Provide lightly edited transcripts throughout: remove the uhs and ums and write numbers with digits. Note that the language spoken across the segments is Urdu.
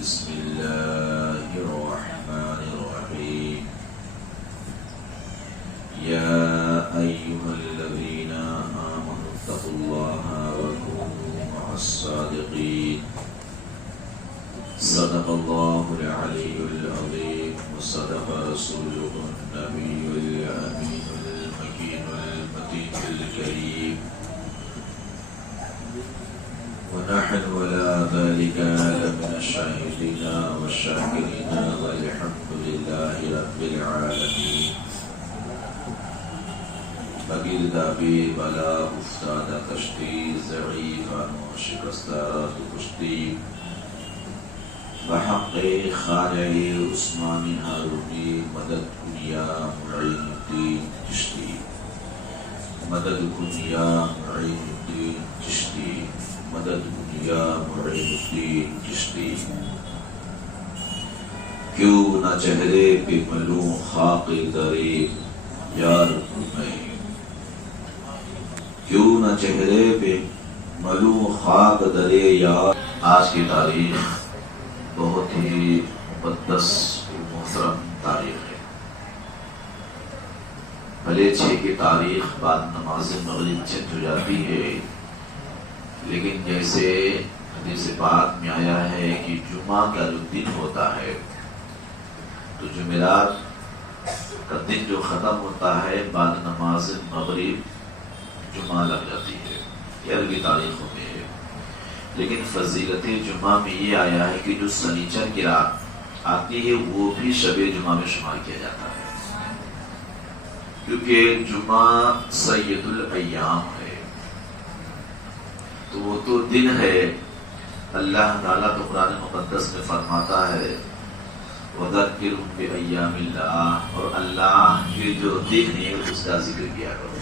بسم الله الرحمن الرحيم يا أيها الذين آمنوا اتقوا الله وكونوا مع الصادقين صدق الله العلي العظيم وصدق رسوله النبي الأمين المكين المتين الكريم ونحن ولا ذلك لمن الشاهدين والشاكرين والحمد لله رب العالمين. بغیر دابی بلا افتادہ کشتی ضعیفانو شکستہ کشتی بحق خارع عثمانی ہارونی مدد کنیا معین الدین چشتی مدد کنیا معین الدین چشتی مدد کنیا معین الدین چشتی. کیوں نہ چہرے پہ ملوں خاک درے یار میں، کیوں نہ چہرے پہ ملوں خاک درے یار. آج کی تاریخ بہت ہی مقدس و محترم تاریخ ہے. بھلے 6 کی تاریخ بعد نماز مغرب چت ہو جاتی ہے، لیکن جیسے حدیث پاک میں آیا ہے کہ جمعہ کا جو دن ہوتا ہے تو جمعرات کا دن جو ختم ہوتا ہے بعد نماز مغرب جمعہ لگ جاتی ہے. یہ عربی تاریخ ہوتی ہے، لیکن فضیلت جمعہ میں یہ آیا ہے کہ جو سنیچر کی رات آتی ہے وہ بھی شب جمعہ میں شمار کیا جاتا ہے، کیونکہ جمعہ سید الایام ہے. تو وہ تو دن ہے. اللہ تعالیٰ تو قرآن مقدس میں فرماتا ہے وَذَكِّرْهُمْ بِأَيَّامِ اللَّهِ، اور اللہ کے جو دن ہے اس کا ذکر کیا کرو.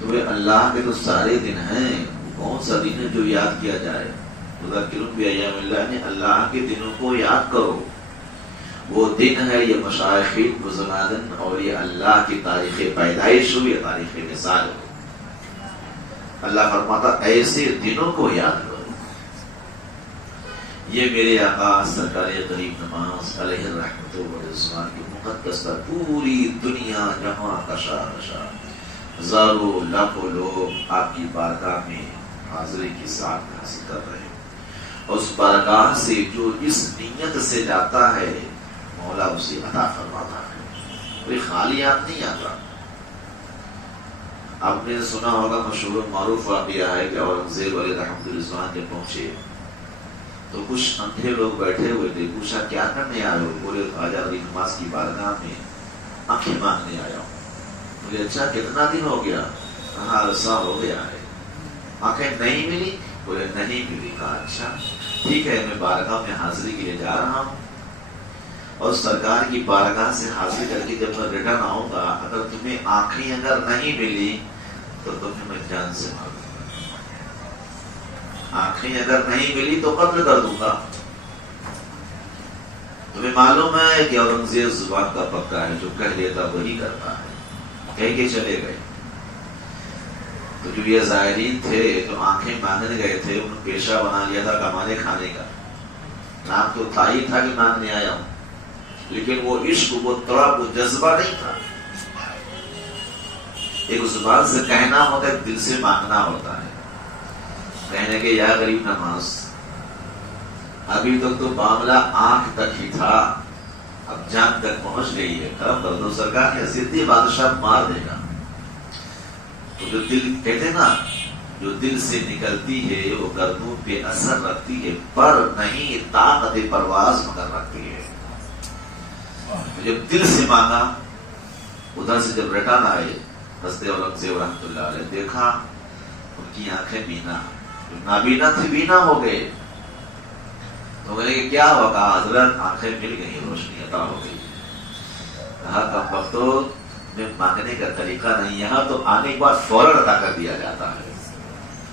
تو وہ اللہ کے تو سارے دن ہیں، کون سا دن ہے جو یاد کیا جائے؟ وَذَكِّرْهُمْ بِأَيَّامِ اللَّهِ نے اللہ کے دنوں کو یاد کرو. وہ دن ہے یہ مشائخ بزرگان اور یہ اللہ کی تاریخ پیدائش ہو، یہ تاریخ مثال ہو. اللہ فرماتا ایسے دنوں کو یاد کرو. یہ میرے آقا سرکار غریب نواز علیہ الرحمت والرضوان کی مقدس پر پوری دنیا جہاں کشا نشا ہزاروں لاکھوں لوگ آپ کی بارگاہ میں حاضری کی ساتھ حاصل کر رہے ہیں. اس بارگاہ سے جو اس نیت سے جاتا ہے مولا اسے عطا فرماتا ہے. کوئی خالی ہاتھ نہیں آتا. آپ نے سنا ہوگا مشہور معروف واقعہ ہے کہ اورنگزیب علیہ رحمت رضوان جب پہنچے تو کچھ اندھے لوگ بیٹھے ہوئے تھے. پوچھا کیا کرنے آئے ہو؟ بولے خواجہ غریب نواز کی بارگاہ میں آنکھیں مانگنے آیا ہوں. بولے اچھا کتنا دن ہو گیا؟ کہا عرصہ ہو گیا ہے. آنکھیں نہیں ملی؟ بولے نہیں ملی. کہا اچھا ٹھیک ہے، میں بارگاہ میں حاضری کے لیے جا رہا ہوں اور سرکار کی بارگاہ سے حاضری کر کے جب میں ریٹرن آؤں گا اگر تمہیں آنکھیں اگر نہیں ملی تو تمہیں میں جان سے مار دوں گا. آنکھیں اگر نہیں ملی تو قتل کر دوں گا. تمہیں معلوم ہے کہ اورنگزیب زبان کا پکا ہے، جو کہہ لیتا وہی کرتا ہے. کہہ کے چلے گئے. تو جو یہ زائرین تھے جو آنکھیں مانگنے گئے تھے انہوں نے پیشہ بنا لیا تھا کمانے کھانے کا. نام تو تھا ہی تھا کہ مانگنے آیا ہوں، لیکن وہ عشق، وہ طلب، وہ جذبہ نہیں تھا. ایک زبان سے کہنا ہوتا ہے، دل سے مانگنا ہوتا ہے. کہنے کے یا غریب نواز ابھی تک تو معاملہ آنکھ تک ہی تھا، اب جان تک پہنچ گئی ہے، کرم کر دو. سرکار کی حیثیت بادشاہ مار دے گا. تو جو دل کہتے نا جو دل سے نکلتی ہے وہ گردوں پہ اثر رکھتی ہے، پر نہیں طاقت پرواز مگر رکھتی ہے. جب دل سے مانگا، ادھر سے جب ریٹرن آئے حضرت اورنگزیب رحمۃ اللہ علیہ دیکھا ان کی آنکھیں بینا، جو نابینا تھے بینا ہو گئے. تو میں نے کہ کیا ہوا؟ کہا حضرت آنکھیں مل گئی، روشنی عطا ہو گئی. کہا کم وقتوں میں مانگنے کا طریقہ نہیں، یہاں تو آنے کے بعد فوراً عطا کر دیا جاتا ہے.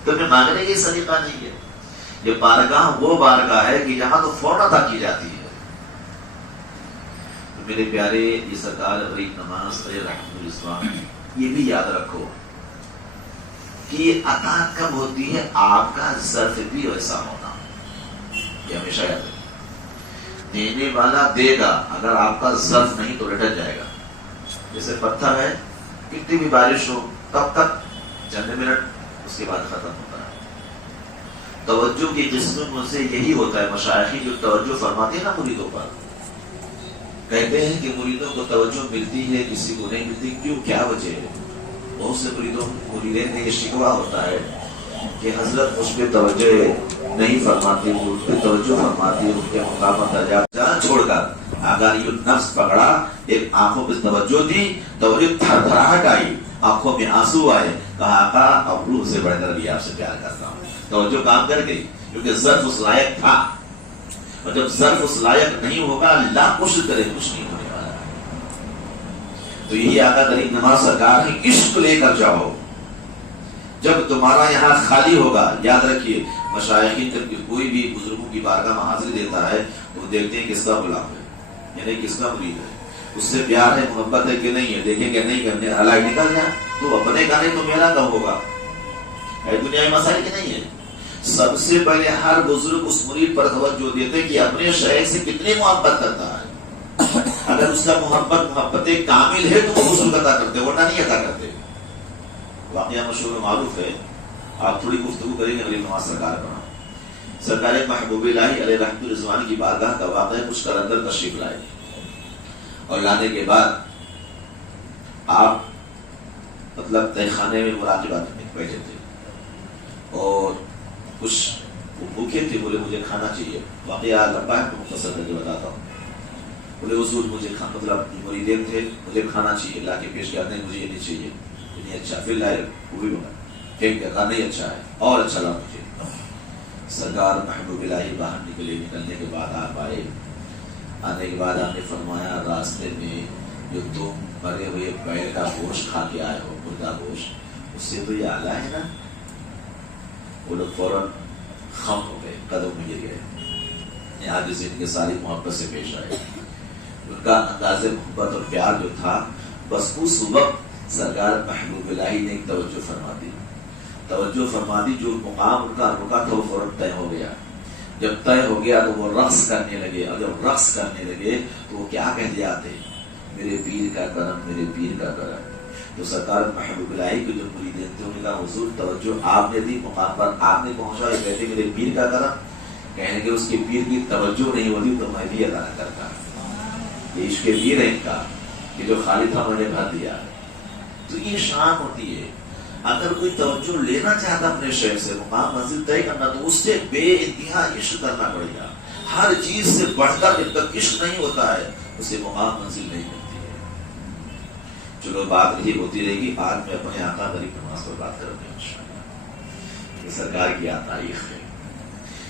تو میں مانگنے کی طریقہ نہیں ہے. یہ بارگاہ وہ بارگاہ ہے کہ یہاں تو فوراً عطا کی جاتی ہے. میرے پیارے یہ سرکار غریب نواز علیہ رحمت الاسلام یہ بھی یاد رکھو کہ یہ عطا کب ہوتی ہے؟ آپ کا ظرف بھی ویسا ہونا. یہ ہمیشہ یاد رکھیں. دینے والا دے گا، اگر آپ کا ظرف نہیں تو لٹک جائے گا. جیسے پتھر ہے، کتنی بھی بارش ہو تب تک چند منٹ، اس کے بعد ختم ہوتا ہے. توجہ کی قسموں سے یہی ہوتا ہے. مشائخ جو توجہ فرماتے ہیں نا مریدوں پر، کہتے ہیں کہ مریدوں کو توجہ ملتی ہے، کسی کو نہیں ملتی. کیوں؟ کیا وجہ ہے؟ بہت سے مریدین میں یہ شکوہ ہوتا ہے کہ حضرت اس پہ توجہ نہیں فرماتی، ان پہ توجہ فرماتی، ان کے مقام درجات جان چھوڑ کر آگاہی النفس پکڑا، ایک آنکھوں پہ توجہ دی، توجہ تھر تھراہٹ آئی، آنکھوں میں آنسو آئے، کہا آقا اب روح سے بڑھ کر بھی آپ سے پیار کرتا ہوں. توجہ کام کر گئی کیونکہ ظرف اس لائق تھا. اور جب ظرف اس لائق نہیں ہوگا، اللہ کچھ کرے کچھ نہیں ہونے والا. تو یہی آقا کریم نماز سرکار کی عشق لے کر جاؤ. جب تمہارا یہاں خالی ہوگا، یاد رکھیے مشائخین جب کوئی بھی بزرگوں کی بارگاہ میں حاضری دیتا ہے وہ دیکھتے ہیں کس کا غلام ہے، یعنی کس کا مرید ہے، اس سے پیار ہے، محبت ہے کہ نہیں ہے. دیکھیں گے نہیں کرنے حالات نکل جائے تو اپنے کا نہیں تو میرا کا ہوگا. دنیا میں مسائل کی نہیں ہے. سب سے پہلے ہر بزرگ اس مرید پر توجہ دیتے کہ اپنے شیخ سے کتنی محبت کرتا ہے. اگر اس کا محبت کامل ہے تو وہ بزرگ عطا کرتے، ورنہ نہیں عطا کرتے. واقعہ مشہور معروف ہے، آپ تھوڑی گفتگو کریں گے غریب نواز سرکار پر. سرکار محبوب الہی علیہ رحمۃ الرضوان کی بارگاہ کا واقعہ کچھ قلندر تشریف لائے، اور لانے کے بعد آپ مطلب تہ خانے میں مراقبات میں بیٹھے تھے اور کچھ بھوکے تھے. بولے مجھے کھانا چاہیے. واقعہ لمبا ہے تو مختصر کر کے بتاتا ہوں. بولے حضور مجھے مطلب مریدین تھے، مجھے کھانا چاہیے. لا کے پیش کیا، نہیں مجھے یہ نہیں چاہیے، یہ نہیں اچھا. پھر لائے وہ بھی بنا پھینک دیا، کہا نہیں اچھا ہے اور اچھا لا مجھے. سرکار محبوب الہی باہر نکلنے کے بعد آپ آئے. آنے کے بعد آپ نے فرمایا راستے میں جو تم مرے ہوئے بیل کا گوشت کھا کے آئے ہو، مردہ گوشت، اس سے تو یہ اعلیٰ ہے نا. وہ لوگ فوراً خم ہو گئے، قدم میں گر گئے. آگے سے ان کے ساری محبت سے پیش آئے. ان کا انداز محبت اور پیار جو تھا، بس اس وقت سرکار محبوب الہی نے ایک توجہ فرما دی. جو مقام ان کا رکا تھا وہ فوراً طے ہو گیا. جب طے ہو گیا تو وہ رقص کرنے لگے. اور جب رقص کرنے لگے تو وہ کیا کہہ دیا آتے، میرے پیر کا کرم، میرے پیر کا کرم. تو سرکار محبوب الہی کے جو مریدین تھے انہوں نے کہا حضور توجہ آپ نے دی، مقام پر آپ نے پہنچا. یہ کہتے میرے پیر کا کرم، کہنے کہ اس کے پیر کی توجہ نہیں ہوتی تو میں بھی ادا نہ کرتا. یہ عشق پیر ہے ان کا، کہ جو خالی تھا انہوں نے بھر دیا. تو یہ شان ہوتی ہے. اگر کوئی توجہ لینا چاہتا اپنے شیخ سے، مقام منزل طے کرنا، تو اس سے بے انتہا عشق کرنا پڑے گا. ہر چیز سے بڑھ کر جب تک عشق نہیں ہوتا ہے اسے مقام منزل نہیں ملتی ہے. چلو بات یہی ہوتی رہے گی. آج میں اپنے آقا غریب نواز پر بات کروں گا انشاءاللہ. یہ سرکار کی تاریخ ہے.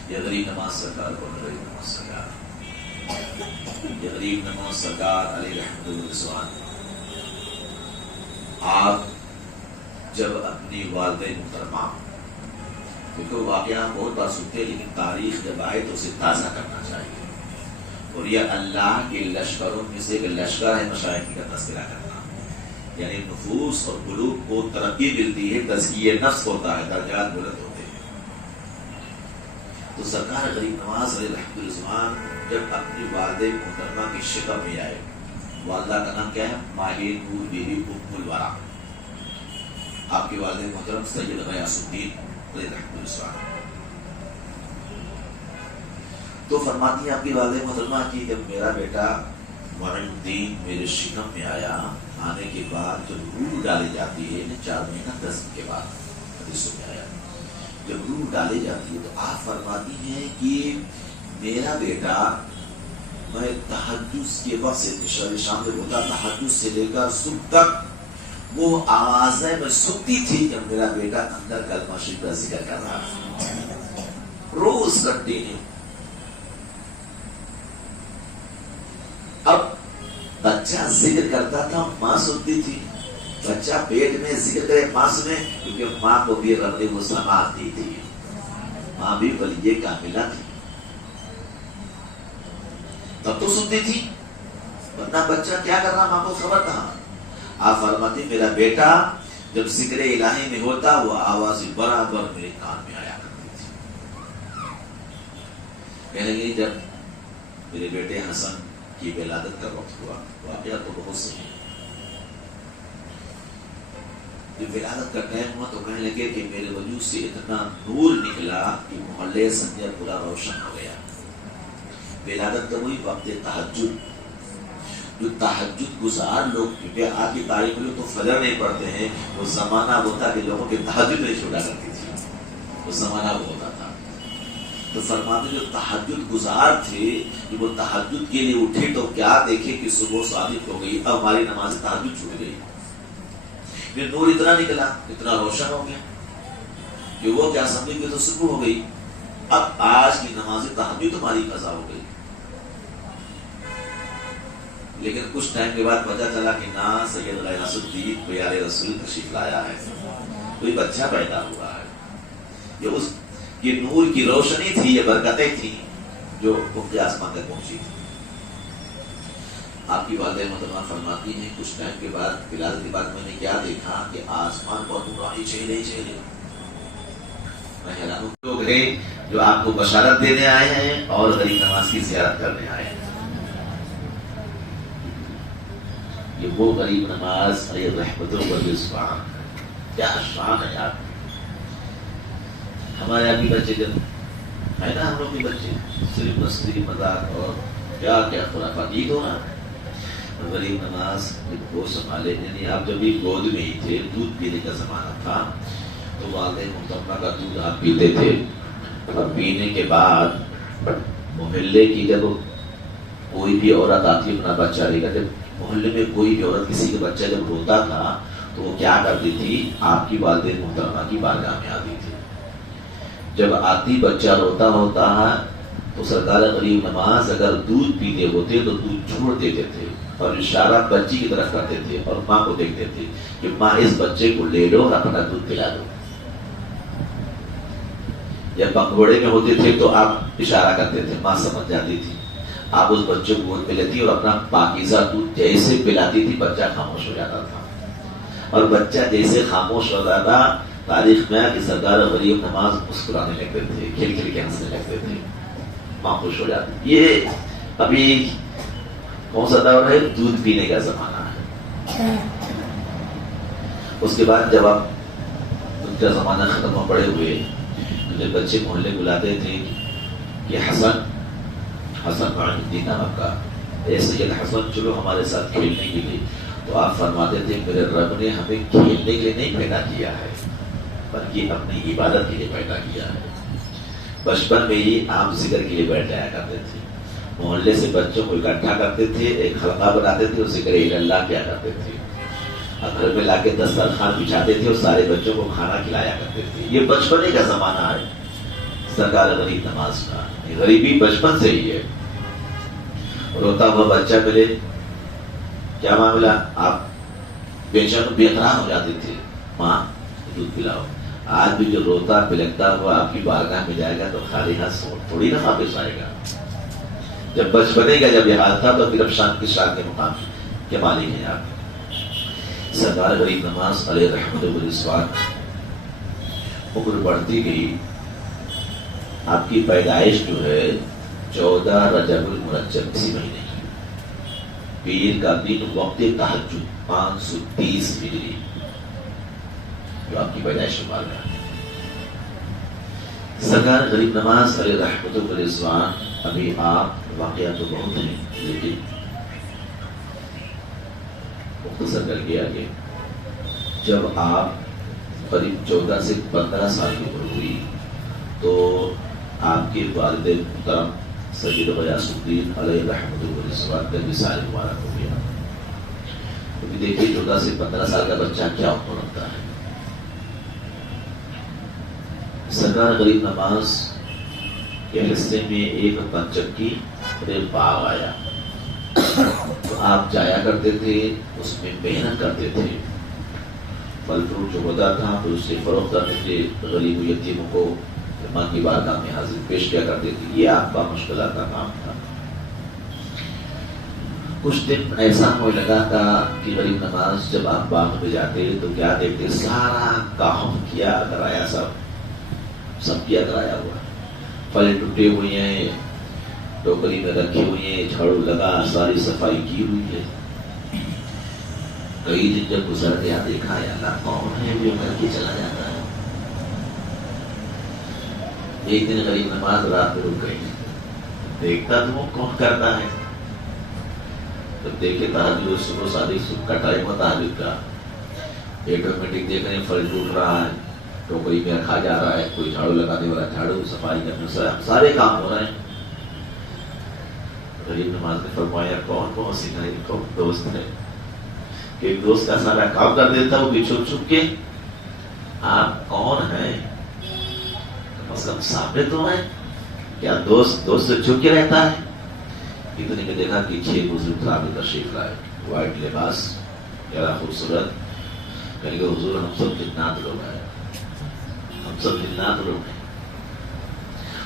یہ غریب نواز سرکار کو غریب نواز سرکار، یہ غریب نواز سرکار علیہ رحمۃ الرضوان. آپ جب اپنی والدہ محترمہ، کیونکہ واقعہ بہت بار سنتے ہیں لیکن تاریخ جب آئے تو اسے تازہ کرنا چاہیے. اور یہ اللہ کے لشکروں میں سے ایک لشکر ہے مشائخ کا تذکرہ کرنا. یعنی نفوس اور قلوب کو ترقی ملتی ہے، تزکیہ نفس ہوتا ہے، درجات بلند ہوتے ہیں. تو سرکار غریب نواز علیہ رحمۃ الرضوان جب اپنی والدہ محترمہ کی شکل میں آئے، والدہ کا نام کیا ہے؟ ماہی نور بی بی ام الورا. آپ کے والد محترم سید غیاث الدین علیہ رحمۃ الرضوان. تو فرماتی ہے آپ کی والد محترمہ کی جب میرا بیٹا معین الدین میرے شکم میں آیا، آنے کے بعد جب روح ڈالی جاتی ہے 4 مہینہ 10 دن کے بعد، حدیثوں میں آیا جب روح ڈالی جاتی ہے، تو آپ فرماتی ہیں کہ میرا بیٹا، میں تہجد کے وقت سے شام سے ہوتا، تہجد سے لے کر صبح تک وہ آوازیں میں سنتی تھی جب میرا بیٹا اندر کلمہ شریف کا ذکر کر رہا تھا، روز کنٹینیو. اب بچہ ذکر کرتا تھا، ماں سنتی تھی. بچہ پیٹ میں ذکر کرے ماں سنے، کیونکہ ماں کو بھی رب نے وہ سماعت دی تھی. ماں بھی ولیہ کاملہ تھی، تب تو سنتی تھی، ورنہ بچہ کیا کر رہا ماں کو خبر کہاں. آپ فرماتی میرا بیٹا جب ذکر الہی میں ہوتا وہ آواز برابر میرے کان میں آیا کرتی تھی. کہنے لگے جب میرے بیٹے حسن کی ولادت کا وقت ہوا، واقعہ تو بہت صحیح، جب ولادت کا ٹائم ہوا تو کہنے لگے کہ میرے وجود سے اتنا نور نکلا کہ محلے سنجر پورا روشن ہو گیا۔ ولادت کا وہی وقت تہجد، جو تہجد گزار لوگ، کیونکہ آج کی تاریخ میں تو فجر نہیں پڑھتے ہیں، وہ زمانہ وہ تھا کہ لوگوں کے تہجد نہیں چھوڑا کرتی تھی، وہ زمانہ وہ ہوتا تھا۔ تو فرماتے جو تہجد گزار تھے کہ وہ تہجد کے لیے اٹھے تو کیا دیکھے کہ صبح صادق ہو گئی، اب ہماری نماز تہجد چھوٹ گئی۔ پھر نور اتنا نکلا، اتنا روشن ہو گیا کہ وہ کیا سمجھے کہ تو صبح ہو گئی، اب آج کی نماز تہجد ہماری قضا ہو گئی۔ لیکن کچھ ٹائم کے بعد پتہ چلا کہ نا سید غیاث الدین پیارے رسول تشریف لایا ہے، کوئی بچہ پیدا ہوا ہے۔ یہ اس یہ نور کی روشنی تھی، یہ برکتیں تھیں جو افق آسمان تک پہنچی تھی۔ آپ کی والدہ محترمہ فرماتی ہیں کچھ ٹائم کے بعد، ولادت کے بعد میں نے کیا دیکھا کہ آسمان پر نورانی چہرے چہرے، میں حیران ہوں۔ لوگ ہیں جو آپ کو بشارت دینے آئے ہیں اور غریب نواز کی زیارت کرنے آئے ہیں۔ یہ وہ غریب نواز رحمتوں پر رضوان، کیا شان ہے آپ۔ ہمارے یہاں بھی بچے جب ہے نا، ہم لوگ کے بچے صرف مستی مذاق اور کیا کیا خرافات عید ہو رہا ہے۔ غریب نواز کو سنبھالے، یعنی آپ جب بھی گود میں ہی تھے، دودھ پینے کا زمانہ تھا تو والدہ محترمہ کا دودھ آپ پیتے تھے، اور پینے کے بعد محلے کی جب کوئی بھی عورت آتی اپنا بچہ لے کر، جب محلے میں کوئی بھی عورت کسی کا بچہ جب روتا تھا تو وہ کیا کرتی تھی، آپ کی والدہ محترمہ کی بارگاہ میں آتی تھی۔ جب آتی بچہ روتا ہوتا ہے تو سرکار غریب نواز اگر دودھ پیتے ہوتے تو دودھ چھوڑ دیتے تھے اور اشارہ بچی کی طرف کرتے تھے اور ماں کو دیکھتے تھے کہ ماں اس بچے کو لے لو اور اپنا دودھ پلا دو۔ جب پنگوڑے میں ہوتے تھے تو آپ اشارہ کرتے تھے، ماں سمجھ جاتی تھی، آپ اس بچے کو گود پہ لیتی اور اپنا پاکیزہ دودھ جیسے پلاتی تھی بچہ خاموش ہو جاتا تھا۔ اور بچہ جیسے خاموش ہو جاتا، تاریخ میں کہ سرکار غریب نواز مسکرانے لگتے تھے، کھل کھل کے ہنسنے لگتے تھے، ماں خوش ہو جاتی۔ یہ ابھی کون سا دور ہے؟ دودھ پینے کا زمانہ ہے۔ اس کے بعد جب آپ ان کا زمانہ ختم ہو پڑے ہوئے تو جب بچے محلے بلاتے تھے کہ حسن معین الدین نامک کا، اے سید حسن چلو ہمارے ساتھ کھیلنے کے لیے، تو آپ فرماتے تھے میرے رب نے ہمیں کھیلنے کے لیے نہیں پیدا کیا ہے بلکہ اپنی عبادت کے لیے پیدا کیا ہے۔ بچپن میں ہی آپ ذکر کے لیے بیٹھ جایا کرتے تھے، محلے سے بچوں کو اکٹھا کرتے تھے، ایک حلقہ بناتے تھے، ذکر اللہ کیا کرتے تھے، اور گھر میں لا کے دسترخوان بچھاتے تھے اور سارے بچوں کو کھانا کھلایا کرتے تھے۔ یہ بچپنے کا زمانہ ہے سرکار غریب نواز کا، غریبی بچپن سے ہی ہے۔ روتا ہوا بچہ ملے، کیا معاملہ، آپ بے چین بے قرار ہو جاتے تھے، ماں دودھ پلاؤ۔ آج بھی جو روتا پلکتا ہوا آپ کی بارگاہ میں جائے گا تو خالی ہاتھ تھوڑی نہ واپس آئے گا۔ جب بچپنے کا جب یہ حال تھا تو پھر اب شان کی شان کے مقام کے مالک ہیں آپ۔ سرکار غریب نواز علیہ رحمت و رضوان عمر بڑھتی گئی، آپ کی پیدائش جو ہے 14 رجب المرجب اسی مہینے کی، پیر کا دن وقت تہجد 530 ہجری جو آپ کی پیدائش میں مارا ہے۔ سرکار غریب نواز علیہ رحمت و رضوان، ابھی آپ واقعات تو بہت ہیں لیکن مختصر کر کے آگے، جب آپ قریب 14 سے 15 سال کی عمر ہوئی تو آپ کے والد محترم سید غیاث الدین علیہ رحمت و رضوان کا وصال مبارک ہو گیا۔ ابھی دیکھیے 14 سے 15 سال کا بچہ کیا عمر رکھتا ہے۔ سرکار غریب نواز کے رستے میں ایک پنچکی اور ایک باغ آیا، تو آپ جایا کرتے تھے، اس میں محنت کرتے تھے، پھل فروٹ جو ہوتا تھا پھر اسے فروخت کرتے تھے، غریب و یتیموں کو ماں کی بارگاہ میں حاضر پیش کیا کرتے تھے۔ یہ آپ کا مشکلات کا کام تھا۔ کچھ دن ایسا ہونے لگا تھا کہ غریب نواز جب آپ باغ میں جاتے تو کیا دیکھتے، سارا کام کیا کرایا، سب کیا کرایا ہوا، پھل ٹوٹے ہوئے ہیں، ٹوکری میں رکھی ہوئی ہیں، جھاڑو لگا، ساری صفائی کی ہوئی ہے. کئی دن جب گزر گیا دیکھا یا اللہ کون ہے جو کر کے چلا جاتا ہے. ایک دن غریب نماز رات میں رک گئی، دیکھتا تو وہ کون کرتا ہے. جب دیکھے تہجد صبح صادق صبح کا ٹائم ہوتا ہے تہجد کا، آٹومیٹک دیکھ رہے ہیں فرض ٹوٹ رہا ہے، ٹوکری میں رکھا جا رہا ہے، کوئی جھاڑو لگانے والا جھاڑو، صفائی کرنے سارے کام ہو رہے ہیں. غریب نماز نے فرمایا کون سی نہیں کون دوست ہے کہ ایک دوست کا سارا کام کر دیتا ہوں کہ چھپ چھپ کے. آپ کون ہیں؟ مثلا سامنے تو ہے کیا دوست سے چھپ کے رہتا ہے؟ اتنے میں دیکھا کہ 6 بزرگ صاحب تشریف لائے، وائٹ لباس، بڑا خوبصورت. کہیں کہ حضور ہم سب جنات لوگ ہیں، ہم سب جنات لوگ ہیں،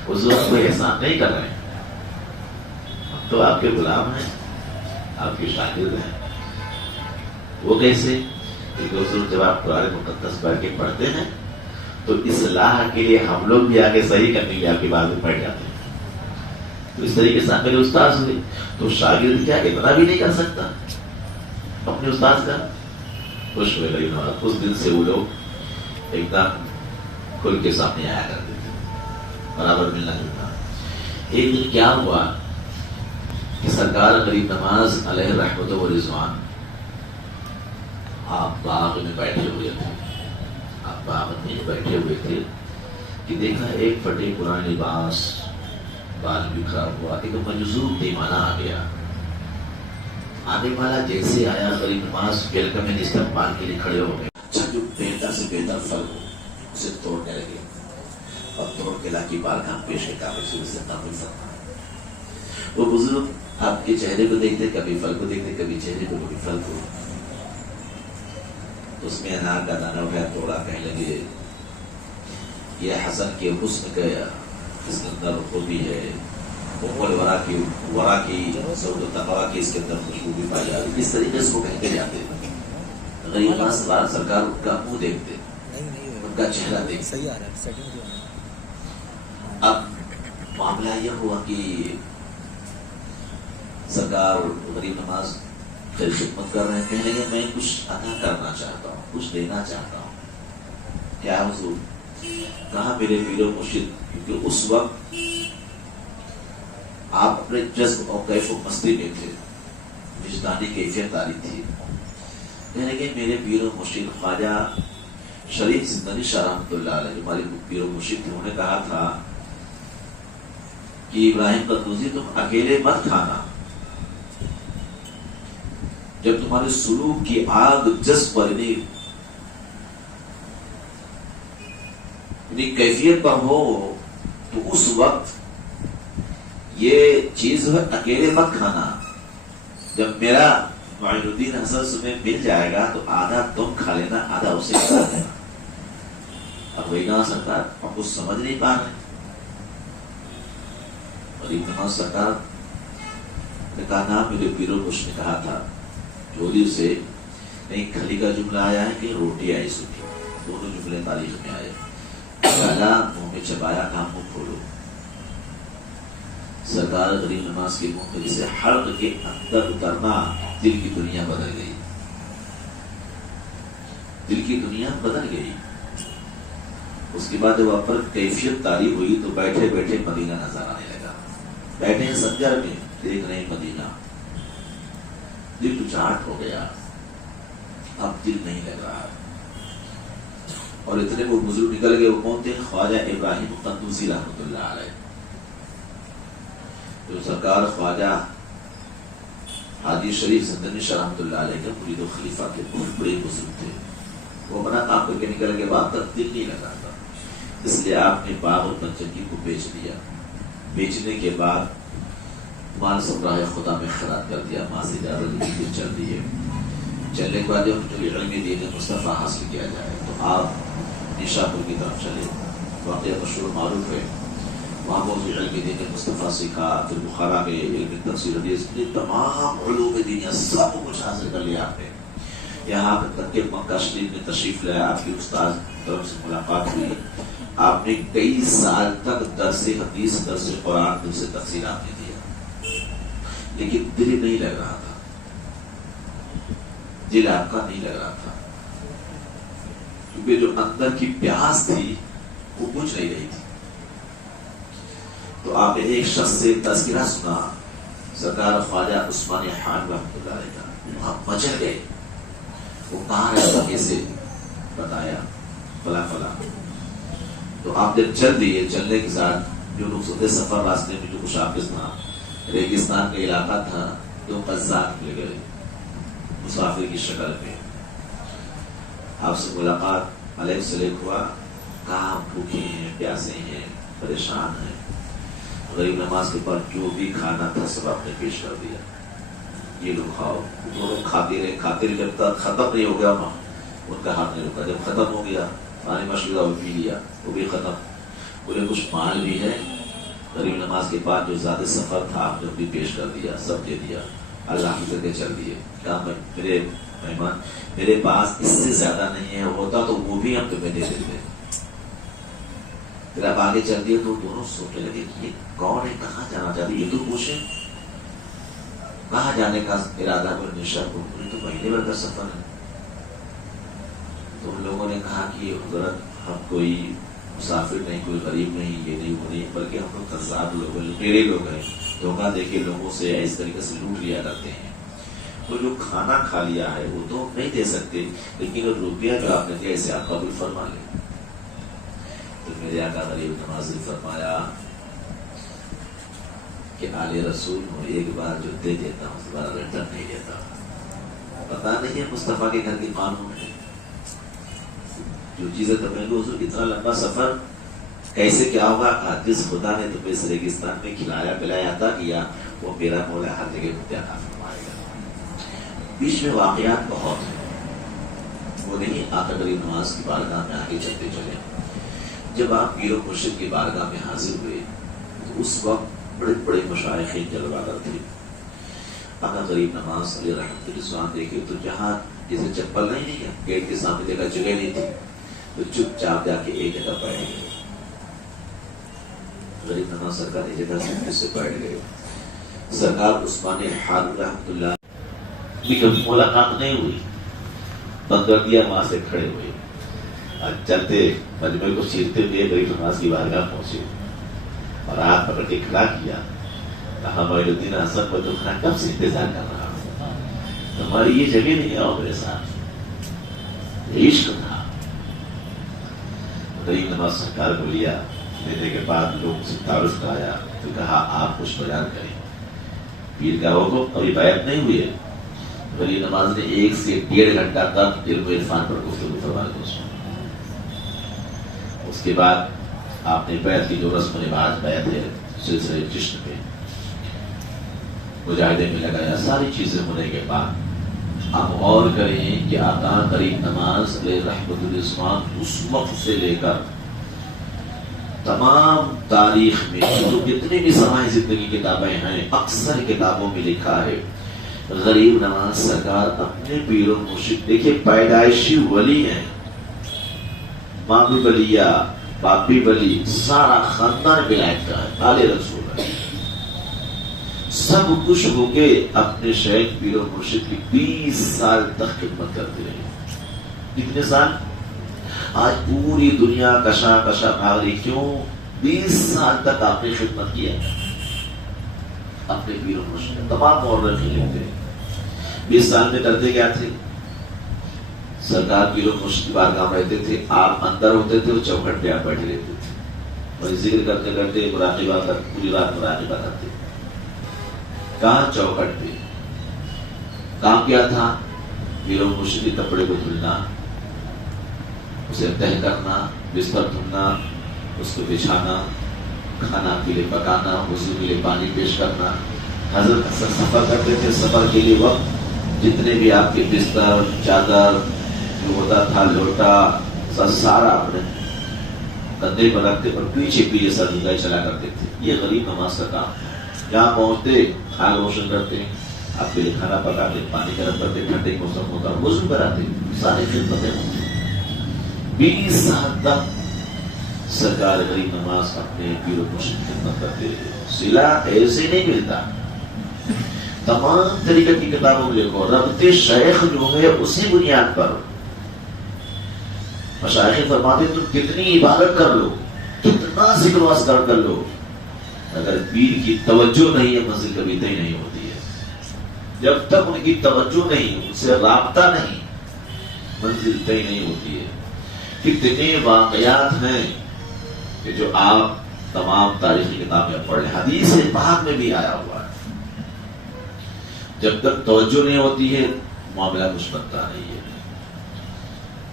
حضور ہم کوئی احسان نہیں کر رہے ہیں، ہم تو آپ کے غلام ہیں، آپ کے شاگرد ہیں. وہ کیسے؟ کہ حضور جب آپ قرآن مقدس پڑھ کے پڑھتے ہیں تو اصلاح کے لیے ہم لوگ بھی آگے صحیح کرنے کے لیے آپ کے بعد میں بیٹھ جاتے ہیں. تو اس طریقے سے میرے استاد ہوئے تو شاگرد کیا اتنا بھی نہیں کر سکتا اپنے استاد کا. خوش ہوئے لگی نواز. اس دن سے وہ لوگ ایک دم کھل کے سامنے آیا کرتے تھے، برابر ملنا جلنا. ایک دن کیا ہوا کہ سرکار غریب نواز علیہ رحمت و رضوان آپ باغ میں بیٹھے ہوئے تھے. آپ باغ میں بیٹھے ہوئے تھے کہ دیکھا ایک پھٹے پرانے لباس، بال بکھرا ہوا، ایک مجذوب پیمانہ آ گیا. آنے والا جیسے آیا غریب نواز ویلکم اینڈ استقبال کے لیے کھڑے ہو گئے. اچھا جو بہتر سے بہتر پھل ہو اسے توڑنے لگے اور توڑ کے لا کے بال کا پیش کے کعبے سے اسے قابل فرمایا. وہ بزرگ آپ کے چہرے کو دیکھتے، کبھی پھل کو دیکھتے، کبھی چہرے کو، کبھی پھل کو. اس میں انار کا دانہ اٹھایا، توڑا، کہنے لگے یہ حسن کے حسن کا اس کے اندر خوبی ہے، ورا کی سعود التقویٰ کی اس کے اندر خوشبو بھی پائی جاتی. اس طریقے سے وہ کہیں کے جاتے غریب سرکار ان کا منہ دیکھتے، ان کا چہرہ دیکھتے. اب معاملہ یہ ہوا کہ سرکار غریب نواز پھر خدمت کر رہے ہیں. کہنے لگے میں کچھ ادا کرنا چاہتا ہوں، کچھ دینا چاہتا ہوں. کیا حضور؟ کہاں میرے پیر و مرشد؟ کیونکہ اس وقت آپ اپنے جذب اور کیف و مستی میں تھے، وجدانی کیفیت آ رہی تھی. کہنے لگے میرے پیر و مرشد خواجہ شریف زندانی شاہ رحمۃ اللہ علیہ جو ہمارے پیر و مرشد تھے، انہوں نے کہا تھا کہ ابراہیم قندوزی تم اکیلے مت کھانا، جب تمہارے سلوک کی آگ جذب پر کیفیت پر ہو تو اس وقت یہ چیز ہے اکیلے مت کھانا. جب میرا معین الدین حسن تمہیں مل جائے گا تو آدھا تم کھا لینا، آدھا اسے کھا لینا. اب وہی کہاں سرکار ہم کچھ سمجھ نہیں پا رہے. غریب نواز سرکار نے کہا نا میرے پیرو کچھ نے کہا تھا جھولی سے نہیں کھلی کا جملہ آیا ہے کہ روٹی آئی سوکھی، دونوں جملے تاریخ میں آئے. پہلا منہ میں چبایا کہا منہ کھولو. سرکار غریب نواز کے منہ میں جسے حلق کے اندر اترنا دل کی دنیا بدل گئی، دل کی دنیا بدل گئی. اس کے بعد جب پر کیفیت طاری ہوئی تو بیٹھے بیٹھے مدینہ نظر آنے لگا. بیٹھے ہیں سنجر میں، دیکھ رہے ہیں مدینہ. دل اچاٹ ہو گیا، اب دل نہیں لگ رہا. اور اتنے وہ بزرگ نکل گئے. وہ کون تھے؟ خواجہ ابراہیم قندوزی رحمۃ اللہ علیہ، جو سرکار خواجہ حاجی شریف زندانی شاہ رحمۃ اللہ علیہ کے مرید و خلیفہ کے بہت بڑے بزرگ تھے. وہ بنا کام کر کے نکل گئے، بعد تک دل نہیں لگا تھا. اس لیے آپ نے باغ اور بنچنگی کو بیچ دیا. بیچنے کے بعد مال سب راہ خدا میں خراب کر دیا. ماں سے اجازت چل دیے. چلنے کے بعد جب جو علمی دین مصطفیٰ حاصل کیا جائے تو آپ نیشاپور کی طرف چلے. واقعہ مشہور معروف ہے. وہاں بہت علم دین مصطفیٰ سیکھا. پھر بخارا میں علم تفسیر حدیث نے تمام علوم دینیا سب کچھ حاصل کر لیا آپ نے. یہاں تک کہ مکہ شریف میں تشریف لایا. آپ کی استاد طرف سے ملاقات ہوئی. آپ نے کئی سال تک درس حدیث، درس قرآن، درس تفسیر آپ نے دیا. لیکن دل نہیں لگ رہا تھا، دل آپ کا نہیں لگ رہا تھا، کیونکہ جو اندر کی پیاس تھی وہ بجھ نہیں رہی تھی۔ تو آپ نے ایک شخص سے تذکرہ سنا، سرکار خواجہ عثمان خان رحمۃ اللہ علیہ کا، وہاں مچل گئے، وہ کہاں رہتا کیسے بتایا، فلاں فلاں۔ تو آپ جب چل دیے، چلنے کے ساتھ جو لوگ سوتے سفر راستے میں جو مشاقص تھا، ریگستان کا علاقہ تھا، تو قزاق مل گئے مسافر کی شکل میں، آپ سے ملاقات علیہ السلام ہوا، کہاں بھوکے ہیں، پیاسے ہیں، پریشان ہیں، غریب نماز کے بعد جو بھی کھانا تھا سب آپ نے پیش کر دیا، یہ لوگ کھاؤ۔ دونوں کھاتے رہے جب تک ختم نہیں ہو گیا، ان کا ہاتھ نہیں رکا، جب ختم ہو گیا پانی مشورہ وہ پی لیا، وہ بھی ختم۔ بولے کچھ مال بھی ہے، غریب نماز کے بعد جو زیادہ سفر تھا آپ نے بھی پیش کر دیا، سب دے دیا، اللہ کی طرح چل دیے۔ کہا میرے مہمان میرے پاس اس سے زیادہ نہیں ہے، ہوتا تو وہ بھی ہم تمہیں دے دیتے۔ پھر اب آگے چل دیے تو دونوں سوچنے لگے کہ یہ کون ہے، کہاں جانا چاہتے، یہ تو پوچھے کہاں جانے کا ارادہ کو نشا کو، تو مہینے بھر کا سفر ہے۔ تو ان لوگوں نے کہا کہ حضرت ہم کوئی مسافر نہیں، کوئی غریب نہیں، یہ نہیں وہ نہیں، بلکہ ہم لوگ قذاب لوگ ہیں، لٹیرے لوگ ہیں، دھوکہ دے کے لوگوں سے اس طریقے سے لوٹ لیا کرتے ہیں۔ وہ جو کھانا کھا لیا ہے وہ تو نہیں دے سکتے، لیکن روپیہ جو آپ نے دیا اسے آپ قبول فرما لیں۔ تو میرے آقا غریب نواز نے فرمایا کہ آل رسول ہوں، ایک بار جو دے دیتا ہوں اس بار ریٹرن نہیں دیتا۔ پتا نہیں ہے مصطفیٰ کے گھر کی قانون ہے، جو چیزیں تمہیں کو حضور اتنا لمبا سفر کیسے کیا ہوگا، جس خدا نے تمہیں اس ریگستان میں کھلایا پلایا عطا کیا، وہ میرا مولا ہر جگہ مجھے عطا فرمائے گا۔ بیچ میں واقعات بہت ہیں، وہ نہیں آقا غریب نواز کی بارگاہ میں آگے چلتے چلے۔ جب آپ پیر و مرشد کی بارگاہ میں حاضر ہوئے تو اس وقت بڑے بڑے مشائخ جلوہ گر تھے۔ آقا غریب نواز علیہ رحمۃ اللہ دیکھے تو جہاں جیسے چپل نہیں ہے، گیٹ کے سامنے جگہ جگہ نہیں تھی، تو چپ چاپ جا کے ایک جگہ بیٹھ گئے۔ غریب نواز سرکار ایک جگہ سے بیٹھ گئے۔ سرکار عثمان خان رحمۃ اللہ کی ملاقات نہیں ہوئی، بندردیا وہاں سے کھڑے ہوئے، چلتے مجمع کو چیرتے ہوئے غریب نواز کی بارگاہ پہنچے اور ہاتھ پکڑ کے کھڑا کیا، کہا معین الدین حسن کو تو کھڑا کب سے انتظار کر رہا ہوں، تمہاری یہ جگہ نہیں آؤ میرے ساتھ۔ عشق تھا۔ غریب نواز سرکار کو لیا، لینے کے بعد لوگ سے تعارف کرایا، تو کہا آپ کچھ بیان کریں۔ پیر کا حکم ابھی بیعت نہیں ہوئی ہے۔ غریب نواز نے 1 سے 1.5 گھنٹہ تک علم و عرفان پر گفتگو فرمائی دوستوں۔ اس کے بعد آپ نے بیعت کی جو رسم و رواج بیعت ہے سلسلے جشن پہ مجاہدے میں لگایا، ساری چیزیں ہونے کے بعد آپ غور کریں کہ آقا غریب نواز علیہ رحمۃ اللہ اس وقت سے لے کر تمام تاریخ میں جو کتنی بھی سماعی زندگی کتابیں ہیں، اکثر کتابوں میں لکھا ہے غریب نواز سرکار اپنے پیر و مرشد، دیکھیے پیدائشی ولی ہیں، ماں بھی ولیہ، باپ بھی ولی، سارا خاندان ولایت کا ہے، آل رسول ہے، سب کچھ ہو کے اپنے شیخ پیر و مرشد کی 20 سال تک خدمت کرتے رہے۔ کتنے سال؟ آج پوری دنیا کشا کشا بھاگ رہی، کیوں؟ 20 سال تک آپ نے خدمت کیا اپنے پیر و مرشد، تمام مورخین لکھتے ہیں 20 سال میں کرتے کیا تھے؟ سرکار پیر و مرشد کی بارگاہ رہتے تھے، آپ اندر ہوتے تھے، وہ چوکھٹ پہ آپ بیٹھے رہتے تھے، اور ذکر کرتے کرتے مراقبہ کر پوری رات مراقبہ کرتے۔ کہاں؟ چوکھٹ پہ۔ کام کیا تھا؟ پیر و مرشد کے کپڑے کو دھلنا، اسے تہہ کرنا، بستر دھلنا، اس کو بچھانا، کھانا کے لیے پکانا، وضو کے لیے پانی پیش کرنا۔ حضرت اکثر سفر کرتے تھے، سفر کے لیے وقت جتنے بھی آپ کے بستر، چادر جو ہوتا تھا، لوٹا، سارا اپنے کندھے پر رکھتے پر پیچھے پیچھے سر جھکائے چلا کرتے تھے۔ یہ غریب نواز کا کام ہے۔ یہاں پہنچتے، آگ روشن کرتے، آپ کے لیے کھانا پکاتے، پانی گرم کرتے، ٹھنڈے موسم ہوتا وضو کراتے، ساری خدمتیں ہوتی۔ 20 سال تک سرکار غریب نواز اپنے پیر و مرشد خدمت کرتے، صلہ ایسے نہیں ملتا۔ تمام طریقے کی کتابوں میں لکھو، ربط شیخ جو ہے اسی بنیاد پر۔ مشائخ فرماتے تم کتنی عبادت کر لو، کتنا ذکر و اذکار کر لو، اگر پیر کی توجہ نہیں ہے منزل کبھی طے نہیں ہوتی ہے۔ جب تک ان کی توجہ نہیں، ان سے رابطہ نہیں، منزل طے نہیں ہوتی ہے۔ کتنے واقعات ہیں کہ جو آپ تمام تاریخی کتابیں پڑھ لیں، حدیث پاک میں بھی آیا ہوا ہے۔ جب تک توجہ نہیں ہوتی ہے معاملہ کچھ بنتا نہیں ہے۔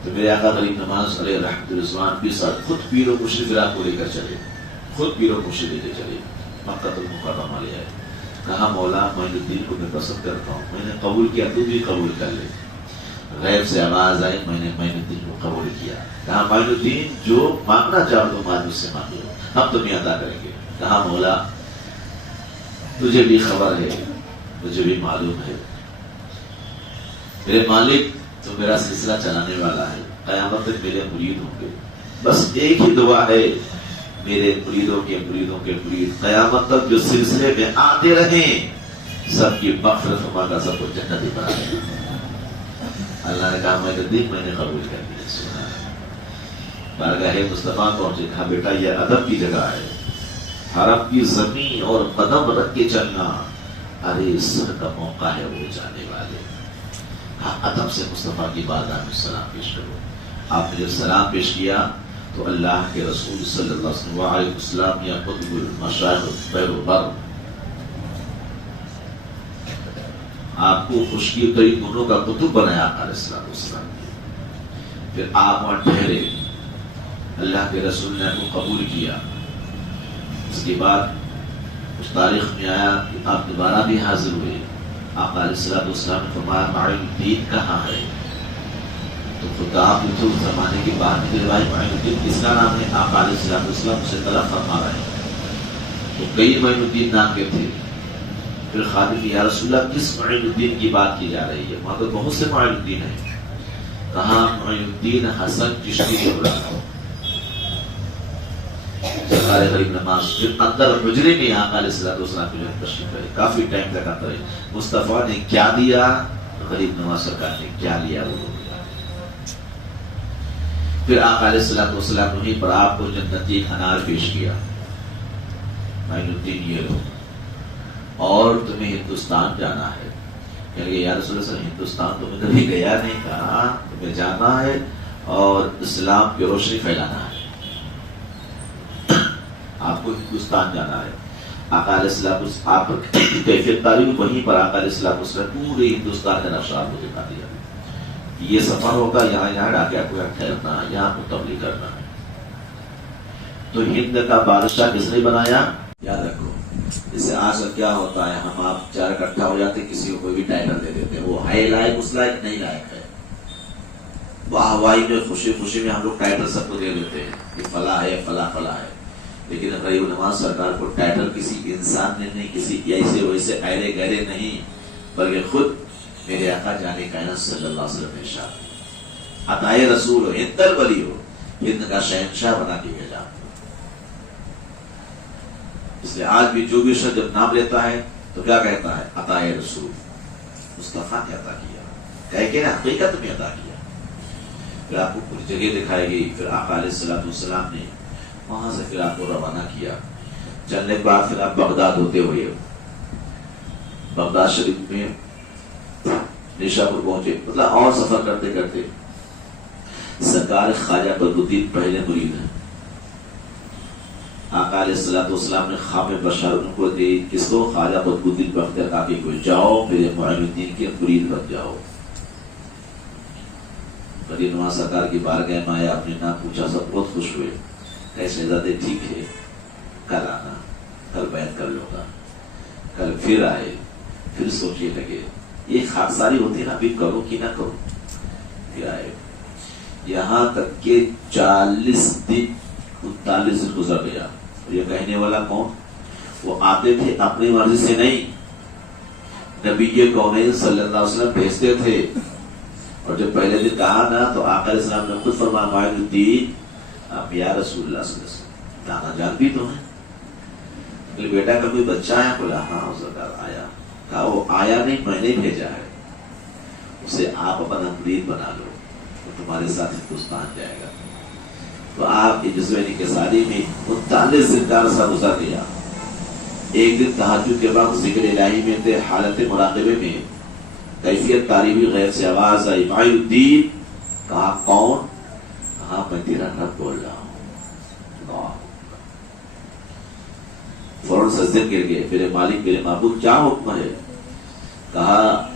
تو میرے آقا کریم نماز علیہ رحمۃ الرضوان بھی ساتھ خود پیر و مرشد راہ کو لے کر چلے، خود پیر و مرشد لے کے چلے، مکہ المکرمہ لے آئے، کہا مولا معین الدین کو میں پسند کرتا ہوں، میں نے قبول کیا، تو بھی قبول کر لے۔ غیب سے آواز آئی، میں نے معین الدین کو قبول کیا۔ کہا معین الدین جو مانگنا چاہو تو مال مجھ سے مانگو، ہم تمہیں عطا کریں گے۔ کہا مولا تجھے بھی خبر ہے، مجھے بھی معلوم ہے، میرے مالک تو میرا سلسلہ چلانے والا ہے، قیامت تک میرے مرید ہوں گے، بس ایک ہی دعا ہے، میرے مریدوں کے مریدوں کے مرید قیامت تک جو سلسلے میں آتے رہیں، سب کی مغفرت فرما کا سب کو جنتی بنا دے۔ اللہ نے کہا میں نے قبول کر دیا۔ سنا بارگاہ مصطفیٰ پہنچے، کہا بیٹا یہ ادب کی جگہ ہے، حرم کی زمین اور قدم رکھ کے چلنا، ارے سر کا موقع ہے وہ جانے والے۔ ادب سے مصطفیٰ کی بارگاہ میں سلام پیش کرو۔ آپ نے جب سلام پیش کیا تو اللہ کے رسول صلی اللہ علیہ وسلم یا قطب المشارق بیر البر، آپ کو خشکی قریب دونوں کا قطب بنایا آقا علیہ السلام نے۔ پھر آپ وہاں ٹھہرے، اللہ کے رسول نے آپ کو قبول کیا۔ اس کے بعد اس تاریخ میں آیا کہ آپ دوبارہ بھی حاضر ہوئے۔ آقا علیہ السلام نے فرمایا معین الدین کہاں ہے؟ تو خدا آپ نے تو زمانے کی بات کی روایت، معین الدین کس کا نام ہے؟ آقا علیہ السلام سے طلب فرما رہے ہیں، تو کئی معین الدین نام کے تھے۔ پھر خادم یا رسول اللہ کس معین الدین کی بات کی جا رہی ہے؟ وہاں تو بہت سے معین الدین ہیں۔ کہاں معین الدین حسن چشتی کے بلانا سرکار غریب نماز پھر اندر حجرے میں آقا علیہ السلام کی تشریف رہے، کافی ٹائم تک اندر رہے۔ مصطفیٰ نے کیا دیا، غریب نواز سرکار نے کیا لیا وہ دیا۔ پھر آقا علیہ السلام نے پر آپ کو جنتی انار پیش کیا، معین الدین یہ لو، اور تمہیں ہندوستان جانا ہے۔ کہ یا رسول اللہ ہندوستان تو میں کبھی گیا نہیں، کہا تمہیں جانا ہے اور اسلام کی روشنی پھیلانا ہے، آپ کو ہندوستان جانا ہے۔ آقا علیہ السلام آپ کی کیفیت تاریخ وہیں پر آقا علیہ السلام نے پورے ہندوستان کا نقشہ آپ کو دکھا دیا، یہ سفر ہوگا، یہاں یہاں آ کے آپ کو ٹھہرنا ہے، یہاں کو تبلیغ کرنا ہے۔ تو ہند کا بادشاہ کس نے بنایا؟ یاد رکھو، جیسے آج کیا ہوتا ہے، ہم آپ چار اکٹھا ہو جاتے، کسی کو کوئی بھی ٹائٹل دے دیتے ہیں، وہ ہے لائق، اس لائق نہیں لائق ہے، واہ واہی میں خوشی خوشی میں ہم لوگ ٹائٹل سب کو دے دیتے ہیں کہ فلاں ہے فلاں فلاں ہے، لیکن غریب نواز سرکار کو ٹائٹل کسی انسان نے نہیں، کسی ایسے ویسے ایرے گہرے نہیں، بلکہ خود میرے آقا جانے کائنات صلی اللہ علیہ وسلم نے ارشاد، عطائے رسول ہو، ہند الولی ہو، ہند کا شہنشاہ بنا کے بھیجا۔ اس لیے آج بھی جو بھی شخص جب نام لیتا ہے تو کیا کہتا ہے؟ عطائے رسول، مصطفیٰ نے عطا کیا، کہہ کے نا حقیقت میں عطا کیا۔ پھر آپ کو کچھ جگہ دکھائی گئی، پھر آقا علیہ السلام نے وہاں سے پھر آپ کو روانہ کیا۔ چلنے کے بعد پھر آپ بغداد ہوتے ہوئے بغداد شریف میں نیشاپور پہنچے، مطلب اور سفر کرتے کرتے سرکار خواجہ بدرالدین پہلے مرید ہیں۔ آقا علیہ السلام نے خواب میں بشارت ان کو دی، کس کو؟ خواجہ بدرالدین بختیار کاکی کو، جاؤ میرے معین الدین کے مرید بن جاؤ۔ غریب نواز سرکار کی بارگاہ میں آیا، اپنے نام پوچھا، سب بہت خوش ہوئے، کہ شہزادے ٹھیک ہے، کل آنا، کل بیعت کر لوں گا۔ کل پھر آئے، پھر سوچنے لگے، یہ خاکساری ہوتی نا، ابھی کروں کہ نہ کروں۔ پھر آئے، یہاں تک کہ 40 دن 39 دن گزر گیا۔ یہ کہنے والا کون؟ وہ آتے تھے اپنی مرضی سے نہیں، نبی کونین صلی اللہ علیہ وسلم بھیجتے تھے، اور جب پہلے دن کہا نا تو آقا علیہ السلام نے خود فرمایا، معین الدین اب یا رسول اللہ صلی اللہ علیہ وسلم، دانا جان بھی تو ہے، بیٹا کا کوئی بچہ ہے؟ بولا ہاں سرکار آیا، کہا وہ آیا نہیں، میں نے بھیجا ہے، اسے آپ اپنا مرید بنا لو، وہ تمہارے ساتھ ہندوستان جائے گا۔ تو آپ جذبہ انکساری میں 39 دن کا عرصہ گزر گیا۔ ایک دن تہجد کے وقت ذکر الہی میں تھے، حالت مراقبے میں کیفیت تعریفی غیر سے آواز آئی، معی الدین۔ کہا کون؟ کہا میں تیرا رب بول رہا ہوں۔ فوراً سجدے گر گئے، میرے مالک میرے معبود کیا حکم ہے؟ کہا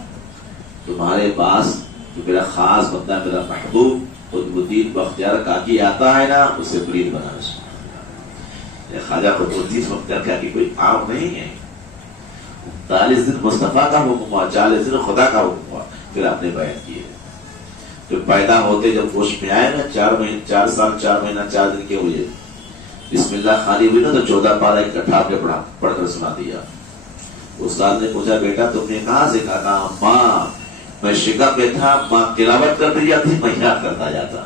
تمہارے پاس جو میرا خاص بندہ ہے، میرا محبوب قطب الدین بختیار کاکی آتا ہے نا، اسے مرید بنا۔ خواجہ قطب الدین بختیار کاکی کوئی عام نہیں ہے۔ 40 دن مصطفیٰ کا حکم ہوا، 40 دن خدا کا حکم ہوا، پھر آپ نے بیان کیے۔ جو پیدا ہوتے جب ہوش میں آئے نا، 4 سال 4 مہینہ 4 دن کے ہوئے، بسم اللہ خالی ہوئی نا تو 14 پارہ اکٹھا آپ نے پڑھ کر سنا دیا۔ استاد نے پوچھا بیٹا تم نے کہاں سیکھا؟ کہا ماں میں شکم میں تھا، ماں تلاوت کرتی جاتی، میں یاد کرتا جاتا۔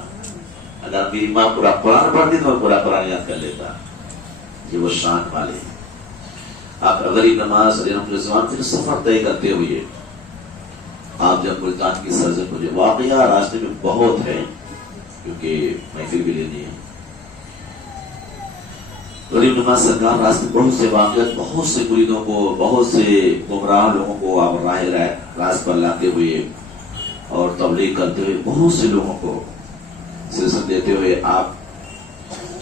اگر میری ماں پورا قرآن پڑھتی تو میں پورا قرآن یاد کر لیتا۔ یہ وہ شان والے۔ آپ غریب نماز پھر سفر طے کرتے ہوئے آپ جب ملتان کی سرزمین مجھے واقعہ راستے میں بہت ہے کیونکہ محفل بھی لینی ہے۔ غریب نماز سرکار راستے بہت سے واقعات، بہت سے مریدوں کو، بہت سے گمراہ لوگوں کو آپ راست پر لاتے ہوئے اور تبلیغ کرتے ہوئے بہت سے لوگوں کو سلسلہ دیتے ہوئے آپ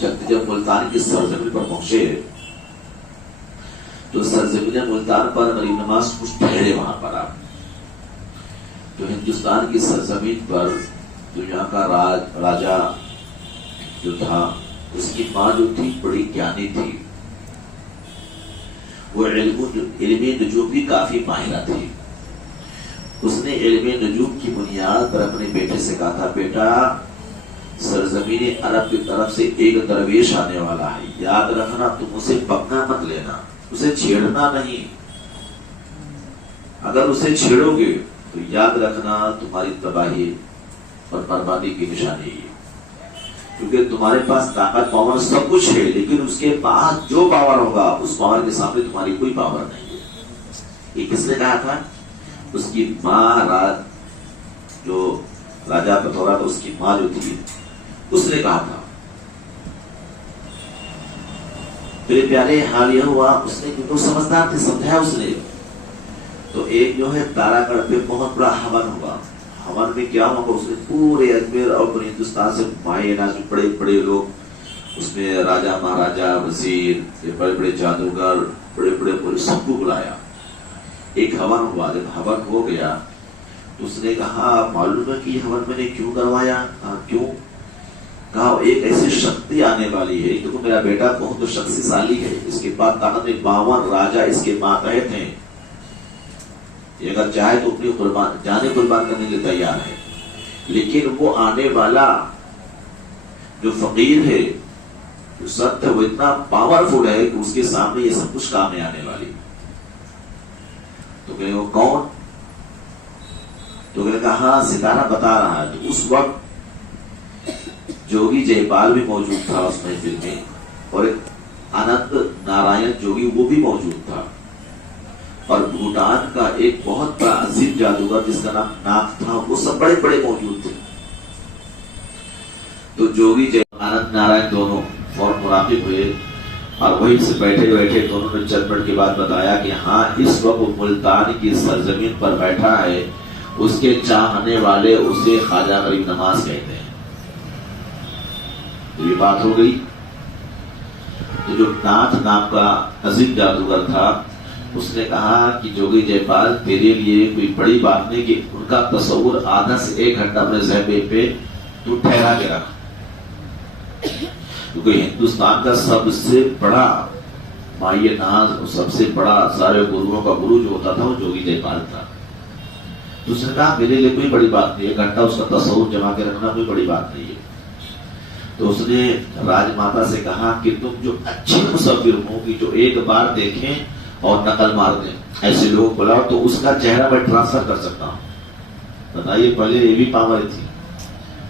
جب ملتان کی سرزمین پر پہنچے تو سرزمین ملتان پر غریب نماز کچھ ٹھہرے وہاں پر آپ تو ہندوستان کی سرزمین پر دنیا کا راجہ جو تھا اس کی ماں جو تھی بڑی گیانی تھی، وہ علم نجوم بھی کافی ماہرہ تھی۔ اس نے علم نجوم کی بنیاد پر اپنے بیٹے سے کہا تھا بیٹا سرزمین عرب کی طرف سے ایک درویش آنے والا ہے، یاد رکھنا تم اسے پکنا مت لینا، اسے چھیڑنا نہیں، اگر اسے چھیڑو گے تو یاد رکھنا تمہاری تباہی اور بربادی کی نشانی ہے، کیونکہ تمہارے پاس طاقت پاور سب کچھ ہے لیکن اس کے بعد جو پاور ہوگا اس پاور کے سامنے تمہاری کوئی پاور نہیں ہے۔ یہ کس نے کہا تھا؟ اس کی ماں جو راجہ پتورا تھا، اس کی ماں جو تھی اس نے کہا تھا۔ میرے پیارے حال یہ ہوا اس نے کیونکہ سمجھدار تھے، سمجھایا اس نے تو ایک جو ہے تارا گڑھ پہ بہت بڑا ہون ہوا۔ ہون میں کیا ہوگا؟ اس نے پورے اجمیر اور پورے ہندوستان سے مائے ناز بڑے بڑے لوگ، اس میں راجہ مہاراجہ وزیر، بڑے بڑے جادوگر، بڑے بڑے سب کو بلایا۔ ایک ہون ہوا، جب ہون ہو گیا تو اس نے کہا معلوم ہے کہ یہ ہون میں نے کیوں کروایا؟ کہا کیوں؟ کہا ایک ایسی شکتی آنے والی ہے، کیونکہ میرا بیٹا بہت شخصی سالی ہے، اس کے بعد طاقت میں 52 راجہ اس کے ماتحت ہیں، یہ اگر چاہے تو اپنی جانیں قربان کرنے کے لیے تیار ہے، لیکن وہ آنے والا جو فقیر ہے جو سخت ہے وہ اتنا پاورفل ہے کہ اس کے سامنے یہ سب کچھ کام نہیں آنے والی۔ تو کہ وہ کون؟ تو کہ کہا ستارہ بتا رہا ہے۔ تو اس وقت جوگی جے پال بھی موجود تھا اس محفل میں، اور ایک اننت نارائن جوگی وہ بھی موجود تھا، اور بھوٹان کا ایک بہت بڑا عظیم جادوگر جس کا نام ناگ تھا، وہ سب بڑے بڑے موجود تھے۔ تو جوگی جے اننت نارائن دونوں فوراً مراقب ہوئے اور وہیں سے بیٹھے بیٹھے دونوں نے چند منٹ کے بعد بتایا کہ ہاں اس وقت ملتان کی سرزمین پر بیٹھا ہے، اس کے چاہنے والے اسے خواجہ غریب نواز کہتے ہیں۔ یہ بات ہو گئی تو جو ناتھ نام کا عظیم جادوگر تھا اس نے کہا کہ جوگی جے پال تیرے لیے کوئی بڑی بات نہیں کہ ان کا تصور آدھا سے 1 گھنٹہ اپنے ذہن پہ تو ٹھہرا کے رکھ، کیونکہ ہندوستان کا سب سے بڑا مائع ناز، سب سے بڑا سارے گروؤں کا گرو جو ہوتا تھا وہ جوگی جے پال تھا۔ تو اس نے کہا میرے لیے کوئی بڑی بات نہیں، 1 گھنٹہ اس کا تصور جما کے رکھنا کوئی بڑی بات نہیں ہے۔ تو اس نے راج ماتا سے کہا کہ تم جو اچھے مصور ہو کہ جو ایک بار دیکھیں اور نقل مار دیں، ایسے لوگ بلاؤ تو اس کا چہرہ میں ٹرانسفر کر سکتا ہوں۔ بتائیے پہلے یہ بھی پاور تھی۔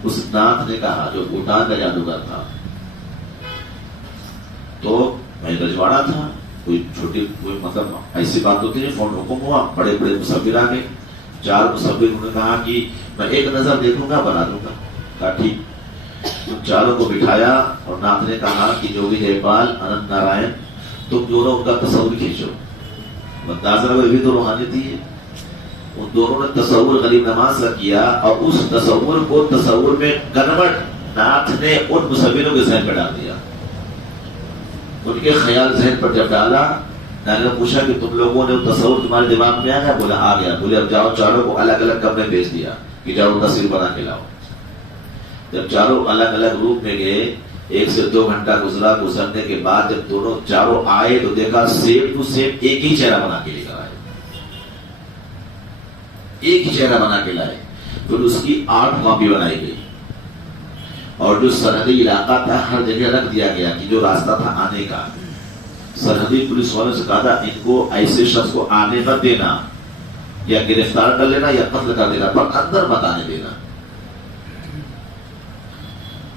اس ناتھ نے کہا جو بھوٹان کا جادوگر تھا، تو میں رجواڑا تھا کوئی چھوٹی کوئی مطلب ایسی بات ہوتی ہے، فون حکم ہوا، بڑے بڑے مصور آ گئے، 4 مصور انہوں نے کہا کہ میں ایک نظر دیکھوں گا بنا دوں گا، کہا ٹھیک، تم چاروں کو بٹھایا اور ناتھ نے کہا کہ جوگی جے پال، اننت نارائن، تم دونوں ان کا تصور کھینچو، اندازہ وہ بھی تو روحانیت ہی ہے، ان دونوں نے تصور غریب نواز کا کیا، اور اس تصور کو تصور میں کنورٹ ناتھ نے ان مصوروں کے ذہن پر ڈال دیا، ان کے خیال ذہن پر جب ڈالا، میں نے پوچھا کہ تم لوگوں نے تصور تمہارے دماغ میں آیا؟ بولا آ گیا۔ بولے اب جاؤ چاروں کو الگ الگ کمرے بھیج دیا کہ جاؤ تصویر بنا کے لاؤ۔ جب چاروں الگ الگ روم میں گئے، 1 سے 2 گھنٹہ گزرنے کے بعد جب دونوں چاروں آئے تو دیکھا سیم ٹو سیم ایک ہی چہرہ بنا کے لے کر آئے، ایک ہی چہرہ بنا کے لائے۔ پھر اس کی 8 کاپی بنائی گئی، اور جو سرحدی علاقہ تھا ہر جگہ رکھ دیا گیا کہ جو راستہ تھا آنے کا، سرحدی پولیس والوں سے کہا تھا ان کو ایسے شخص کو آنے مت دینا، یا گرفتار کر لینا یا قتل کر دینا، پر اندر مت آنے دینا۔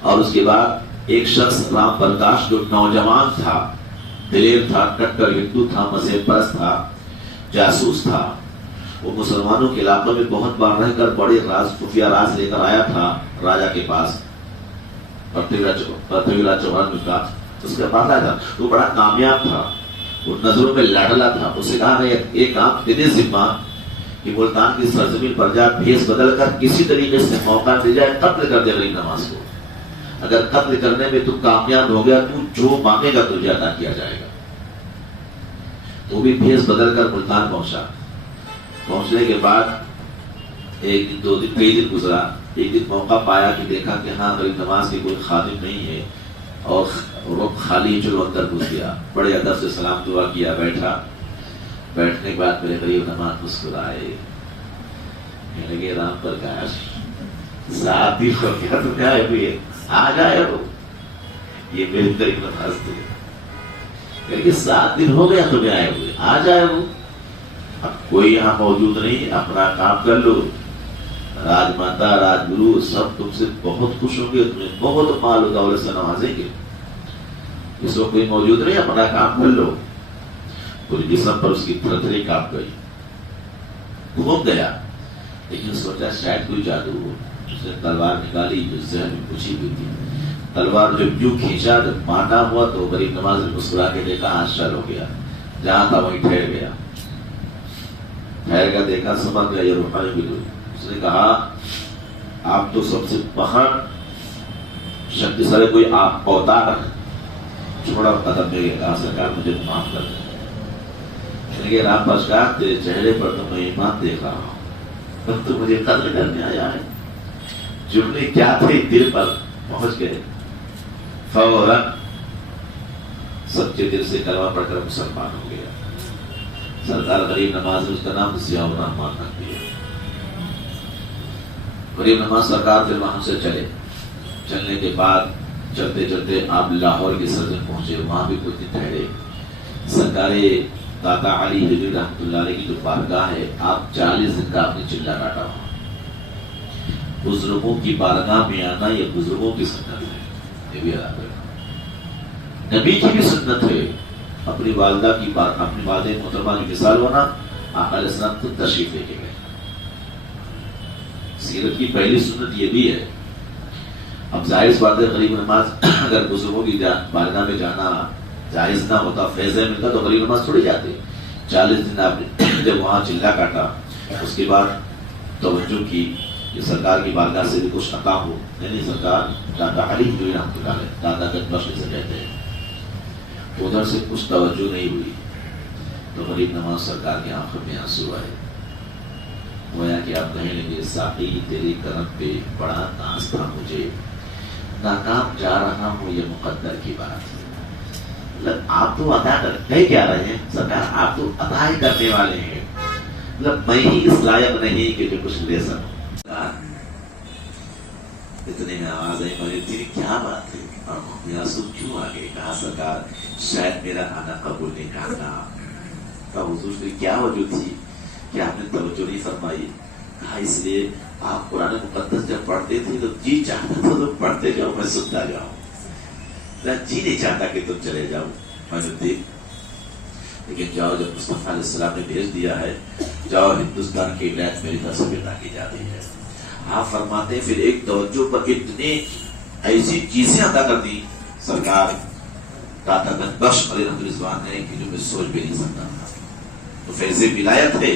اور اس کے بعد ایک شخص رام پرکاش جو نوجوان تھا، دلیر تھا، کٹر ہندو تھا، مذہب پرست تھا، جاسوس تھا، وہ مسلمانوں کے علاقوں میں بہت بار رہ کر بڑے راز خفیہ راز لے کر آیا تھا راجا کے پاس، پرتھوی راج چوہان میں کا اس کے پاس آیا تھا۔ وہ بڑا کامیاب تھا، وہ نظروں میں لاڈلا تھا۔ اس سے کہا ایک کام تیرے ذمہ کہ ملتان کی سرزمین پر جا بھیس بدل کر کسی طریقے سے موقع دے جائے قتل کر دے غریب نواز کو، اگر قتل کرنے میں تو کامیاب ہو گیا تو جو مانگے گا تجھے عطا کیا جائے گا۔ وہ بھی بھیس بدل کر ملتان پہنچا۔ پہنچنے کے بعد ایک دن 2 دن کئی دن گزرا، ایک دن موقع پایا کہ دیکھا کہ ہاں غریب نواز کی کوئی خادم نہیں ہے، اور رخ خالی، چلو اندر گھس گیا، بڑے ادب سے سلام دعا کیا، بیٹھا۔ بیٹھنے کے بعد میرے غریب نواز مسکرائے، کہنے لگے رام پرکاش 7 دن ہو گیا تمہیں آئے ہوئے، آ جائے ہو۔ یہ میری غریب نواز تھے، کہنے لگے 7 دن ہو گیا تمہیں آئے ہوئے، آ جائے ہو۔ اب کوئی یہاں موجود نہیں، اپنا کام کر لو، راج ماتا راج گرو سب تم سے بہت خوش ہوں گے، تمہیں بہت مال و دولت سے نوازیں گے، اس وقت کوئی موجود نہیں، اپنا کام کر لو۔ پوری جسم پر اس کی تھرتھری کاپ گئی، گھوم گیا، لیکن سوچا شاید کوئی جادو ہو۔ اس نے تلوار نکالی جو ذہن میں پوچھی ہوئی تھی، تلوار جب یوں کھینچا جب مارنا ہوا تو غریب نواز نے مسکرا کے دیکھا ہاتھ شل ہو گیا، جہاں تھا وہیں ٹھہر گیا۔ ٹھہر گیا، دیکھا، سمجھ گیا یہ روحانی گرو۔ اس نے کہا آپ تو سب سے فخر شکتی سارے کوئی آپ اوتار چھوڑا قدم میں کہا سرکار مجھے معاف کر دیں۔ کہ رام پرکاش تیرے چہرے پر تو میں ایمان دیکھ رہا ہوں، اب تو مجھے قتل کرنے آیا ہے۔ جرمی کیا تھے دل پر پہنچ گئے، فوراً سچے دل سے کلمہ پڑھ کر مسلمان ہو گیا۔ سرکار غریب نواز، اس کا نام ضیاء الرحمن رکھ دیا۔ غریب نواز سرکار پھر وہاں سے چلے، چلنے کے بعد چلتے چلتے آپ لاہور کی سرزمین پہنچے، وہاں بھی کچھ دن ٹھہرے۔ سرکار داتا علی حجوی رحمۃ اللہ علیہ کی جو بارگاہ ہے، آپ 40 دن کا اپنی چلا کاٹا وہاں۔ بزرگوں کی بارگاہ میں آنا یہ بزرگوں کی سنت ہے، یہ بھی یاد رکھنا۔ نبی کی بھی سنت ہے، اپنی والدہ کی اپنی والدہ محترمہ کی مثال ہونا، آقا علیہ السلام خود تشریف لے کے گئے۔ سیرت کی پہلی سنت یہ بھی ہے۔ اب ظاہر بات ہے غریب نواز اگر بزرگوں کی بارگاہ میں جانا جائز نہ ہوتا، فیض ملتا تو غریب نواز تھوڑی جاتے۔ 40 دن آپ نے جب وہاں چلا کاٹا، اس کے بعد توجہ کی کہ سرکار کی بارگاہ سے بھی کچھ عطا ہو، نہیں سرکار داتا علی حجوی رحمۃ اللہ علیہ دادا گنج بخش سے کہتے ہیں، ادھر سے کچھ توجہ نہیں ہوئی تو غریب نواز سرکار کی آنکھوں میں آنسو آئے۔ گویا کہ آپ کہیں لگے ساقی تیری کرم پہ بڑا ناز تھا مجھے، ناکام جا رہا ہوں یہ مقدر کی بات ہے۔ مطلب آپ تو عطا کرتے کیا رہے ہیں سرکار، آپ تو عطا ہی کرنے والے ہیں، مطلب میں ہی اس لائق نہیں کہ جو کچھ لے سکوں۔ اتنے میں آواز آئی مجھے تیری کیا بات ہے، اور آنسو کیوں آگے؟ کہا سرکار شاید میرا آنا قبول نہیں کرنا۔ کہا حضور سے کیا وجہ تھی کہ آپ نے توجہ نہیں فرمائی؟ کہا اس لیے آپ قرآن مقدس جب پڑھتے تھے تو جی چاہتا تھا تو پڑھتے جاؤ، میں سنتا جاؤں، جی نہیں چاہتا کہ تم چلے جاؤ۔ میں نے دیکھ لیکن جاؤ جب مصطفیٰ علیہ السلام نے بھیج دیا ہے، جاؤ ہندوستان کی ولایت میری طرف سے ادا کی جاتی ہے۔ آپ فرماتے ہیں پھر ایک توجہ پر اتنے ایسی چیزیں عطا کر دی سرکار داتا گنج بخش علیہ رضوان نے کہ جو میں سوچ بھی نہیں سکتا تھا۔ تو فیض ولایت ہے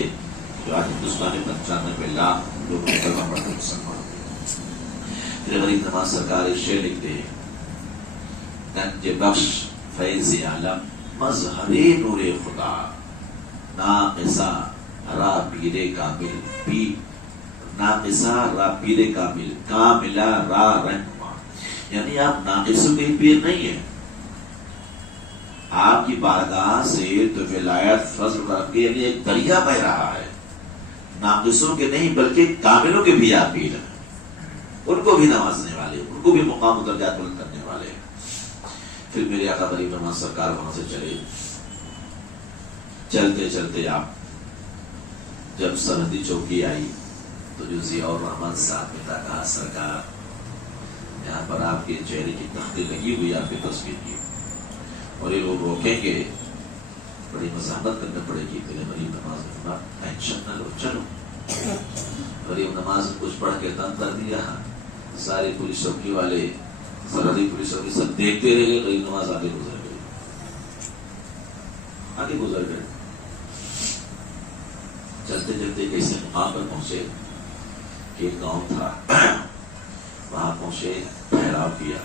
جو آج ہندوستان میں 95 لاکھ لوگ کلمہ پڑھتے مسلمان۔ پھر غریب نواز سرکار ایک شعر لکھتے ہیں، گنج بخش فیض عالم مظہر نور خدا، ناقصہ را پیر کامل پی، ناقصہ را پیر کامل کاملہ را رہنما، یعنی آپ ناقصوں کے پیر نہیں ہیں، آپ کی بارگاہ سے تو ولایت فضل کرم کے یعنی ایک دریا بہ رہا ہے، ناقصوں کے نہیں بلکہ کاملوں کے بھی آپ پیر ہیں، ان کو بھی نوازنے والے، ان کو بھی مقام و درجات بلند کرنے والے۔ پھر میرے آقا غریب نواز سرکار وہاں سے چلے، چلتے چلتے آپ جب سرحدی چوکی آئی تو جو ضیاء الرحمن صاحب نے کہا سرکار یہاں پر آپ کے چہرے کی تختی لگی ہوئی، آپ کی تصویر کی، اور یہ لوگ روکیں گے، بڑی مزاحمت کرنا پڑے گی۔ پہلے غریب نواز نے کہا ٹینشن نہ لو، چلو۔ غریب نواز نے کچھ پڑھ کے دم کر دیا، سارے پولیس چوکی والے، سرحدی پولیس چوکی سب دیکھتے رہے، غریب نواز آگے گزر گئے، آگے گزر گئے۔ چلتے چلتے کیسے مقام پر پہنچے کہ ایک گاؤں تھا، وہاں پہنچے، ٹھہراؤ کیا،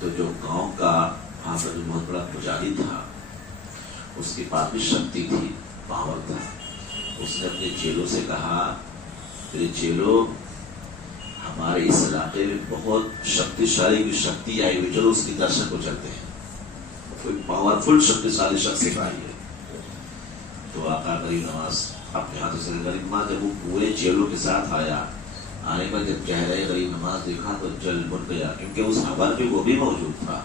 تو جو گاؤں کا وہاں پر جو بہت بڑا پجاری تھا، اس کے پاس بھی شکتی تھی، پاور تھا۔ اس نے اپنے چیلوں سے کہا میرے چیلو ہمارے اس علاقے میں بہت شکتیشالی کی شکتی آئی ہوئی، چلو اس کے درشن کو چلتے ہیں، کوئی پاورفل شکتیشالی شخص آئی ہے۔ تو آقا غریب نواز اپنے ہاتھوں سے غریب نواز جب وہ پورے چیلوں کے ساتھ آیا، آنے پر جب چہرہ غریب نواز دیکھا تو جل بن گیا، کیونکہ اس حوال میں وہ بھی موجود تھا۔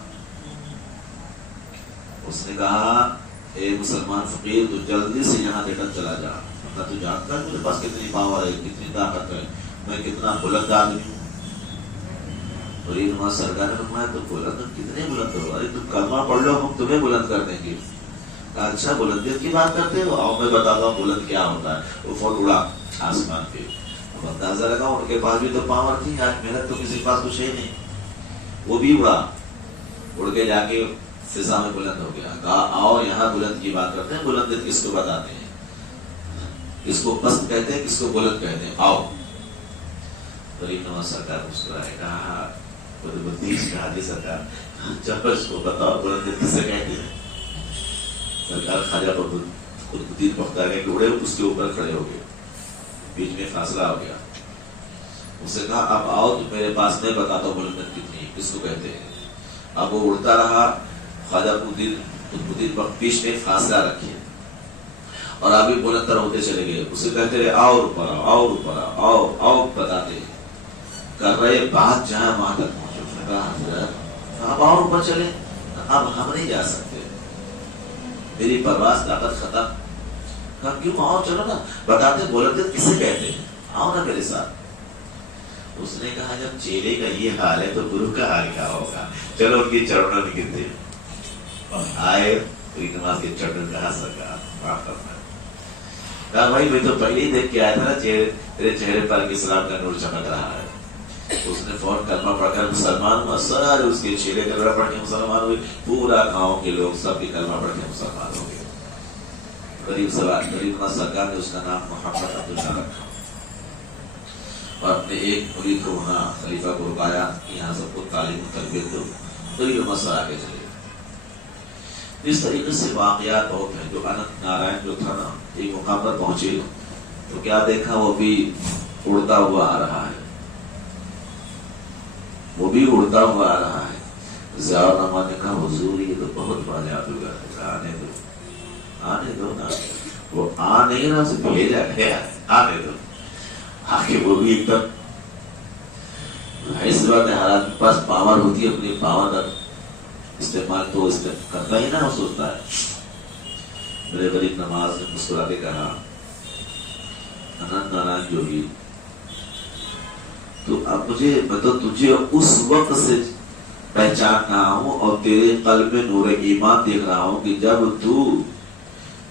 اس نے کہا اے مسلمان فقیر تو جلدی سے یہاں لے کر چلا جا، تو جانتا ہے میرے پاس کتنی پاور ہے، کتنی طاقت ہے، میں کتنا بلند آدمی ہوں۔ غریب نواز سرکار نے فرمایا تو بلند کتنے بلند ہو، ارے تم کلمہ پڑھ لو ہم تمہیں بلند کر دیں گے۔ اچھا بلندیت کی بات کرتے ہو، آؤ میں بتاتا ہوں بلند کیا ہوتا ہے۔ وہ فوٹ اڑا آسمان پہ، اب اندازہ لگا ان کے پاس بھی تو پاور تھی، آج محنت تو کسی کے پاس کچھ ہے نہیں، وہ بھی اڑا، اڑ کے جا کے فضا میں بلند ہو گیا۔ کہا آؤ یہاں بلند کی بات کرتے ہیں، بلندیت کس کو بتاتے ہیں، کس کو پست کہتے ہیں، کس کو بلند کہتے ہیں، آؤ۔ غریب نواز سرکار مسکرائے، کہا سرکار جب اس کو بتاؤ بلندیت کسے کہتے ہیں۔ سرکار خواجہ قطب بختیار کے اڑے اس کے اوپر کھڑے ہو گئے، بیچ میں فاصلہ ہو گیا۔ اس نے کہا اب آؤ تو میرے پاس میں بتاتا ہوں بلندیت کتنی کس کو کہتے ہیں۔ اب وہ اڑتا رہا، خواجہ قطب بخت بیچ میں فاصلہ رکھے اور ابھی بلند تر ہوتے چلے گئے۔ اسے کہتے رہے آؤ اوپر آؤ، آؤ اوپر آؤ، آؤ آؤ، بتاتے کر رہے بات جہاں وہاں تک پہنچے۔ اس نے کہا حضرت اب آؤ اوپر چلے، اب ہم نہیں جا سکتے، میری پرواز طاقت ختم۔ کہا کیوں، آؤ چلو نا، بتاتے بلندیت کسے کہتے ہیں، آؤ نا میرے ساتھ۔ اس نے کہا جب چیلے کا یہ حال ہے تو گرو کا حال کیا ہوگا، چلو ان کی چرنوں میں گرتے آئے۔ نماز کے چرن کہا سرکار معاف کرنا۔ کہا بھائی میں تو پہلے ہی دیکھ کے آیا تھا نا تیرے چہرے پر کہ اسلام کا نور چمک رہا ہے۔ اس نے فوراً کلمہ پڑھ کر مسلمان ہوا، سارے اس کے چیلے کلمہ پڑھ کے مسلمان ہوئے، پورا گاؤں کے لوگ سب بھی کلمہ پڑھ کے مسلمان ہو گئے۔ غریب نواز سرکار نے اس کا نام محمد عبداللہ رکھا اور اپنے ایک مرید کو وہاں خلیفہ کو رکایا کہ یہاں سب کو تعلیم و تربیت دو۔ غریب نواز سر آگے چلے۔ اس طریقے سے واقعات بہت ہیں۔ جو اننت نارائن جو تھا نا، ایک مقام پر پہنچے تو کیا دیکھا، وہ بھی اڑتا ہوا آ رہا ہے، وہ بھی اڑتا ہوا آ رہا ہے۔ ضیاء الرحمن نے کہا حضور یہ تو بہت بڑا جادوگر ہے، آنے دو آنے دو نا۔ وہ آ نہیں رہا، اسے بھیجا گیا، آنے دو۔ آگے وہ بھی ایک دم اس بات ہے، ہر آدمی کے پاس پاور ہوتی ہے، اپنی پاور استعمال تو اس میں کرتا ہی نہ، وہ سوچتا ہے۔ میرے غریب نواز نے مسکرا کے کہا اننت نارائن جوگی تو اب میں تو تجھے اس وقت سے پہچان رہا ہوں اور تیرے قلب میں نور ایمان دیکھ رہا ہوں کہ جب تو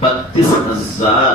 32,000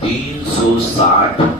360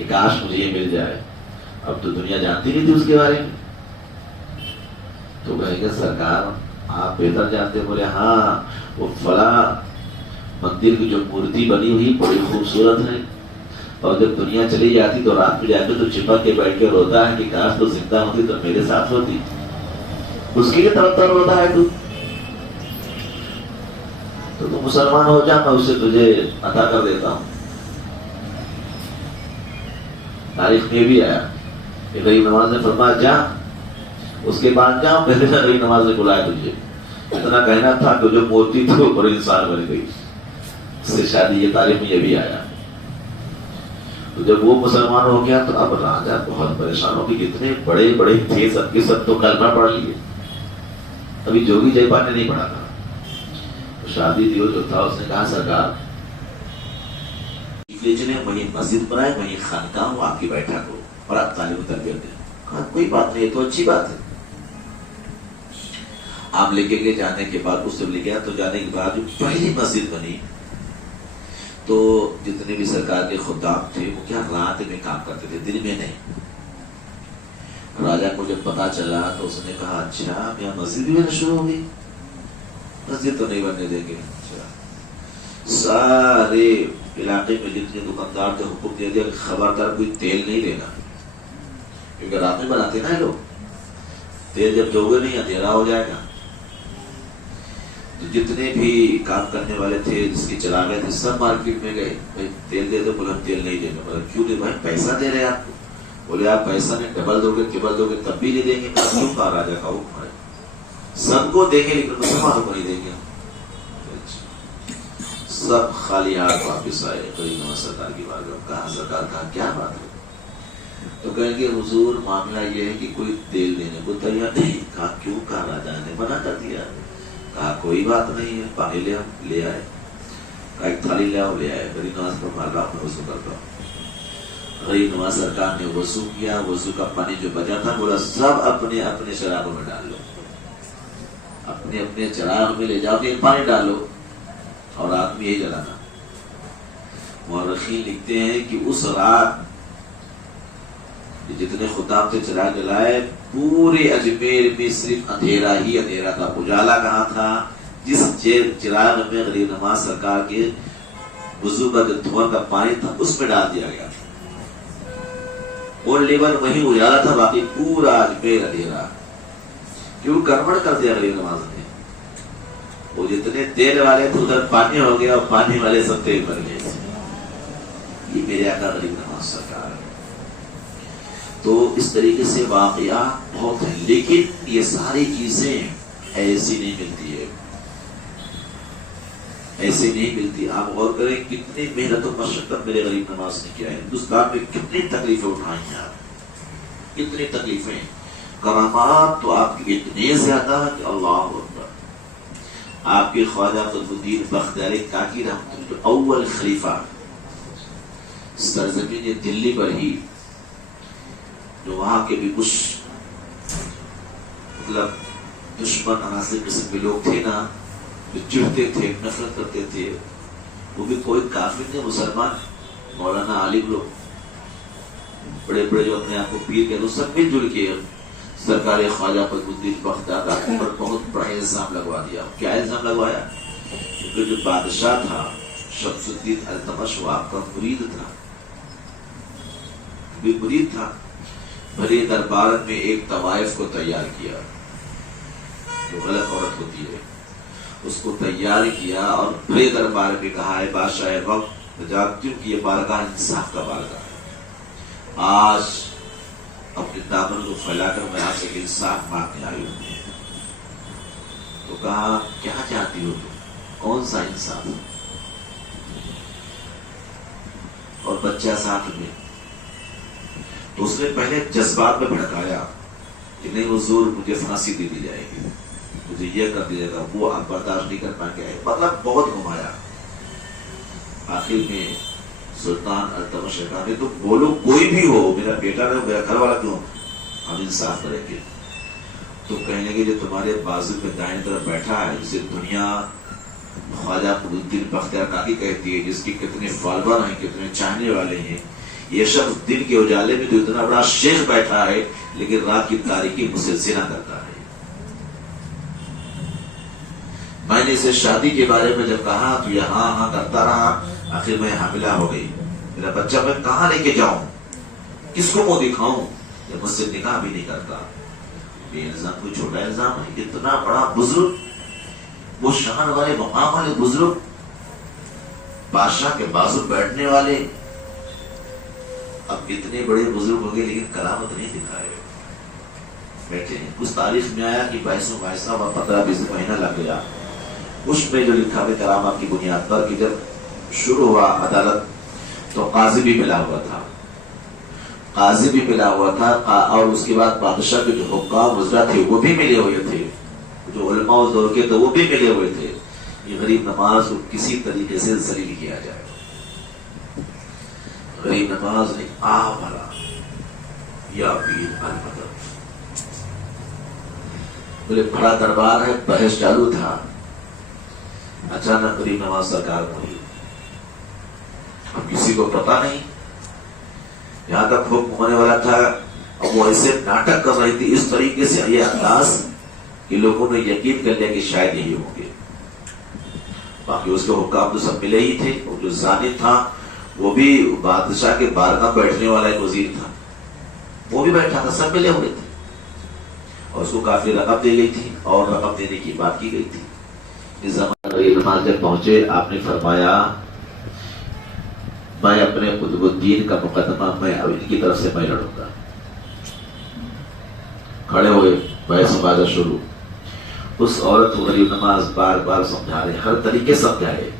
کہ کاش مجھے یہ مل جائے. اب تو دنیا جانتی نہیں تھی اس کے بارے میں. تو کہیں گے سرکار آپ بہتر جانتے. بولے ہاں وہ فلاں مندر کی جو مورتی بنی ہوئی بڑی خوبصورت ہے, اور جب دنیا چلی جاتی تو رات میں جا کے تو چپک کے بیٹھ کے روتا ہے کہ کاش تو زندہ ہوتی تو میرے ساتھ ہوتی. اس کے لیے تڑپتا روتا ہے تو مسلمان ہو جا, میں اسے تجھے عطا کر دیتا ہوں. تاریخ میں بھی آیا کہ غریب نواز نے فرمایا جا, اس کے بعد جاؤ پہلے غریب نواز نے بلایا تجھے. اتنا کہنا تھا کہ جو مورتی تھی وہ بڑی انسان بن گئی. اس سے شادی یہ تاریخ میں یہ بھی آیا. تو جب وہ مسلمان ہو گیا تو اب راجا بہت پریشان ہو کہ اتنے بڑے بڑے تھے سب کے سب تو کلمہ پڑھ لیے, ابھی جوگی جے پال نے نہیں پڑھا تھا. شادی دیو جو تھا اس نے کہا سرکار وہیں مسجد بنائے, وہیں خانقاہ ہو, آپ کی بیٹھک ہو اور آپ تعلیم و تربیت دیں. کہا کوئی بات نہیں, تو اچھی بات ہے. آپ لے کے گئے. جانے کے بعد اس سے لے گیا تو جانے کے بعد جو پہلی مسجد بنی تو جتنے بھی سرکار کے خدام تھے وہ کیا رات میں کام کرتے تھے, دن میں نہیں. راجا کو جب پتا چلا تو اس نے کہا اچھا یہاں مسجد بھی شروع ہو گئی, مسجد تو نہیں بننے دیں گے. سارے علاقے میں جتنے دکاندار تھے حکم دے دیا کہ خبردار کوئی تیل نہیں لینا, کیونکہ رات میں بناتے نا لوگ. تیل جب دو گے نہیں اندھیرا ہو جائے گا. تو جتنے بھی کام کرنے والے تھے جس کی چراغیں تھے سب مارکیٹ میں گئے, بھائی تیل دے دو. بولے ہم تیل نہیں دیں گے. بولے کیوں نہیں بھائی, پیسہ دے رہے آپ کو. بولے آپ پیسہ نہیں, ڈبل دو گے ٹربل دو گے تب بھی نہیں دیں گے. کیوں کہا راجا کا حکم ہے, سب کو دیں گے لیکن مسلمانوں کو نہیں دیں گے. سب خالی ہاتھ واپس آئے. غریب نواز سرکار کی بات کہا سرکار کہا کیا بات ہے. تو کہیں گے حضور معاملہ یہ ہے کہ کوئی تیل دینے کو تیار نہیں. کہا کیوں, کہا راجا نے منع کر دیا. کہا کوئی بات نہیں ہے, پانی لے آئے. کہا ایک تھالی لے آؤ, لے آئے. غریب نواز پر مار رہا میں وضو کرتا ہوں. غریب نواز سرکار نے وضو کیا. وضو کا پانی جو بچا تھا بولا سب اپنے اپنے چراغوں میں ڈال لو, اپنے اپنے چراغ میں لے جاؤ کہ پانی ڈالو اور رات میں یہی جلانا. مورخین لکھتے ہیں کہ اس رات جتنے خدام سے چراغ جلائے پورے اجمیر میں صرف اندھیرا ہی اندھیرا تھا. اجالا کہاں تھا, جس چراغ میں غریب نواز سرکار کے وضو کا جو دھواں کا پانی تھا اس میں ڈال دیا گیا تھا. اور لیول وہیں اجالا تھا, باقی پورا اجمیر اندھیرا. کیوں گڑبڑ کر دیا غریب نواز نے. وہ جتنے تیل والے تھے ادھر پانی ہو گیا اور پانی والے سب تیل بن گئے. یہ میرے آقا غریب نواز سرکار ہے. تو اس طریقے سے واقعات بہت ہیں, لیکن یہ ساری چیزیں ایسی نہیں ملتی ہے, ایسی نہیں ملتی. آپ غور کریں کتنی محنت و مشقت میرے غریب نواز نے کیا ہے. ہندوستان میں کتنی تکلیفیں اٹھائی ہیں آپ, کتنی تکلیفیں. کرامات تو آپ کی اتنے زیادہ کہ اللہ اکبر. آپ کے خواجہ قطب الدین بختیاری کاکی رحمۃ اللہ جو اول خلیفہ سرزمین دلی پر ہی, جو وہاں کے بھی کچھ مطلب دشمن عناصر قسم کے لوگ تھے نا, جو چڑھتے تھے, نفرت کرتے تھے, وہ بھی کوئی کافر نہیں, مسلمان مولانا عالم لوگ بڑے بڑے جو اپنے آپ کو پیر کے سب مل جل کے سرکار خواجہ قطب الدین بختیاری پر بہت بڑا الزام لگوا دیا. کیا الزام لگوایا, کیونکہ جو بادشاہ تھا شمس الدین التمش وہ آپ کا مرید تھا, بھی مرید تھا. بھرے دربار میں ایک طوائف کو تیار کیا, جو غلط عورت ہوتی ہے اس کو تیار کیا, اور بھرے دربار میں کہا ہے بادشاہ وقت جانتی ہوں کہ یہ بارگاہ انصاف کا بارگاہ ہے, آج اپنے دامن کو پھیلا کر میں آپ سے انصاف مانگنے آئی ہوں. تو کہا کیا چاہتی ہو تم, کون سا انصاف, اور بچہ ساتھ میں. تو اس نے پہلے جذبات میں بھڑکایا کہ نہیں حضور مجھے پھانسی دے دی جائے گی, مجھے یہ کر دیا گا, وہ آپ برداشت نہیں کر پائیں گے. مطلب بہت گھمایا. آخر میں سلطان التمش نے کہا تو بولو کوئی بھی ہو, میرا بیٹا نہ ہو, میرا گھر والا کیوں, ہم انصاف کریں گے. تو کہنے لگے جو تمہارے بازو میں دائیں طرف بیٹھا ہے جسے دنیا خواجہ قطب الدین بختیار کاکی کہتی ہے, جس کی کتنے فالوور ہیں, کتنے چاہنے والے ہیں, یہ شخص دن کے اجالے میں تو اتنا بڑا شیخ بیٹھا ہے لیکن رات کی تاریکی مجھ سے زنا کرتا ہے. میں نے اسے شادی کے بارے میں جب کہا تو یہ ہاں ہاں کرتا رہا. آخر میں حاملہ ہو گئی. میرا بچہ میں کہاں لے کے جاؤں, کس کو منہ دکھاؤں؟ یہ مجھ سے نکاح بھی نہیں کرتا. یہ الزام کوئی چھوٹا الزام ہے؟ اتنا بڑا بزرگ, وہ شان والے مقام والے بزرگ, بادشاہ کے بازو بیٹھنے والے, اب اتنے بڑے بزرگ ہو گئے لیکن کرامت نہیں دکھائے. بیٹھے ہیں. کچھ تاریخ میں آیا کہ 22 اور 15-20 مہینہ لگ گیا. اس میں جو لکھا ہے کرامت کی بنیاد پر کہ جب شروع ہوا عدالت تو قاضی بھی ملا ہوا تھا, قاضی بھی ملا ہوا تھا, اور اس کے بعد بادشاہ کے جو حکام وزراء تھے وہ بھی ملے ہوئے تھے, جو علماء اس دور کے تو وہ بھی ملے ہوئے تھے. یہ غریب نواز کو کسی طریقے سے ذلیل کیا جائے. غریب نواز نے بھلا یا پیر المدد, بولے بڑا دربار ہے, بحث چالو تھا. اچانک غریب نواز سرکار پڑی. اب کسی کو پتا نہیں, یہاں تک حکم ہونے والا تھا. اب وہ ایسے ناٹک کر رہی تھی اس طریقے سے, یہ انداز کہ لوگوں نے یقین کر لیا کہ شاید یہی ہوں گے. باقی اس کے حکام تو سب ملے ہی تھے. وہ جو زانی تھا وہ بھی بادشاہ کے بارگاہ بیٹھنے والا ایک وزیر تھا, وہ بھی بیٹھا تھا, سب ملے ہوئے تھے. اور اس کو کافی رقم دی گئی تھی اور رقم دینے کی بات کی گئی تھی. اس زمانے غریب نواز جب پہنچے آپ نے فرمایا میں اپنے قطب الدین کا مقدمہ میں اب ان کی طرف سے میں لڑوں گا. کھڑے ہوئے, بحث مباحثہ شروع. اس عورت کو غریب نواز بار بار سمجھا رہے, ہر طریقے سمجھائے.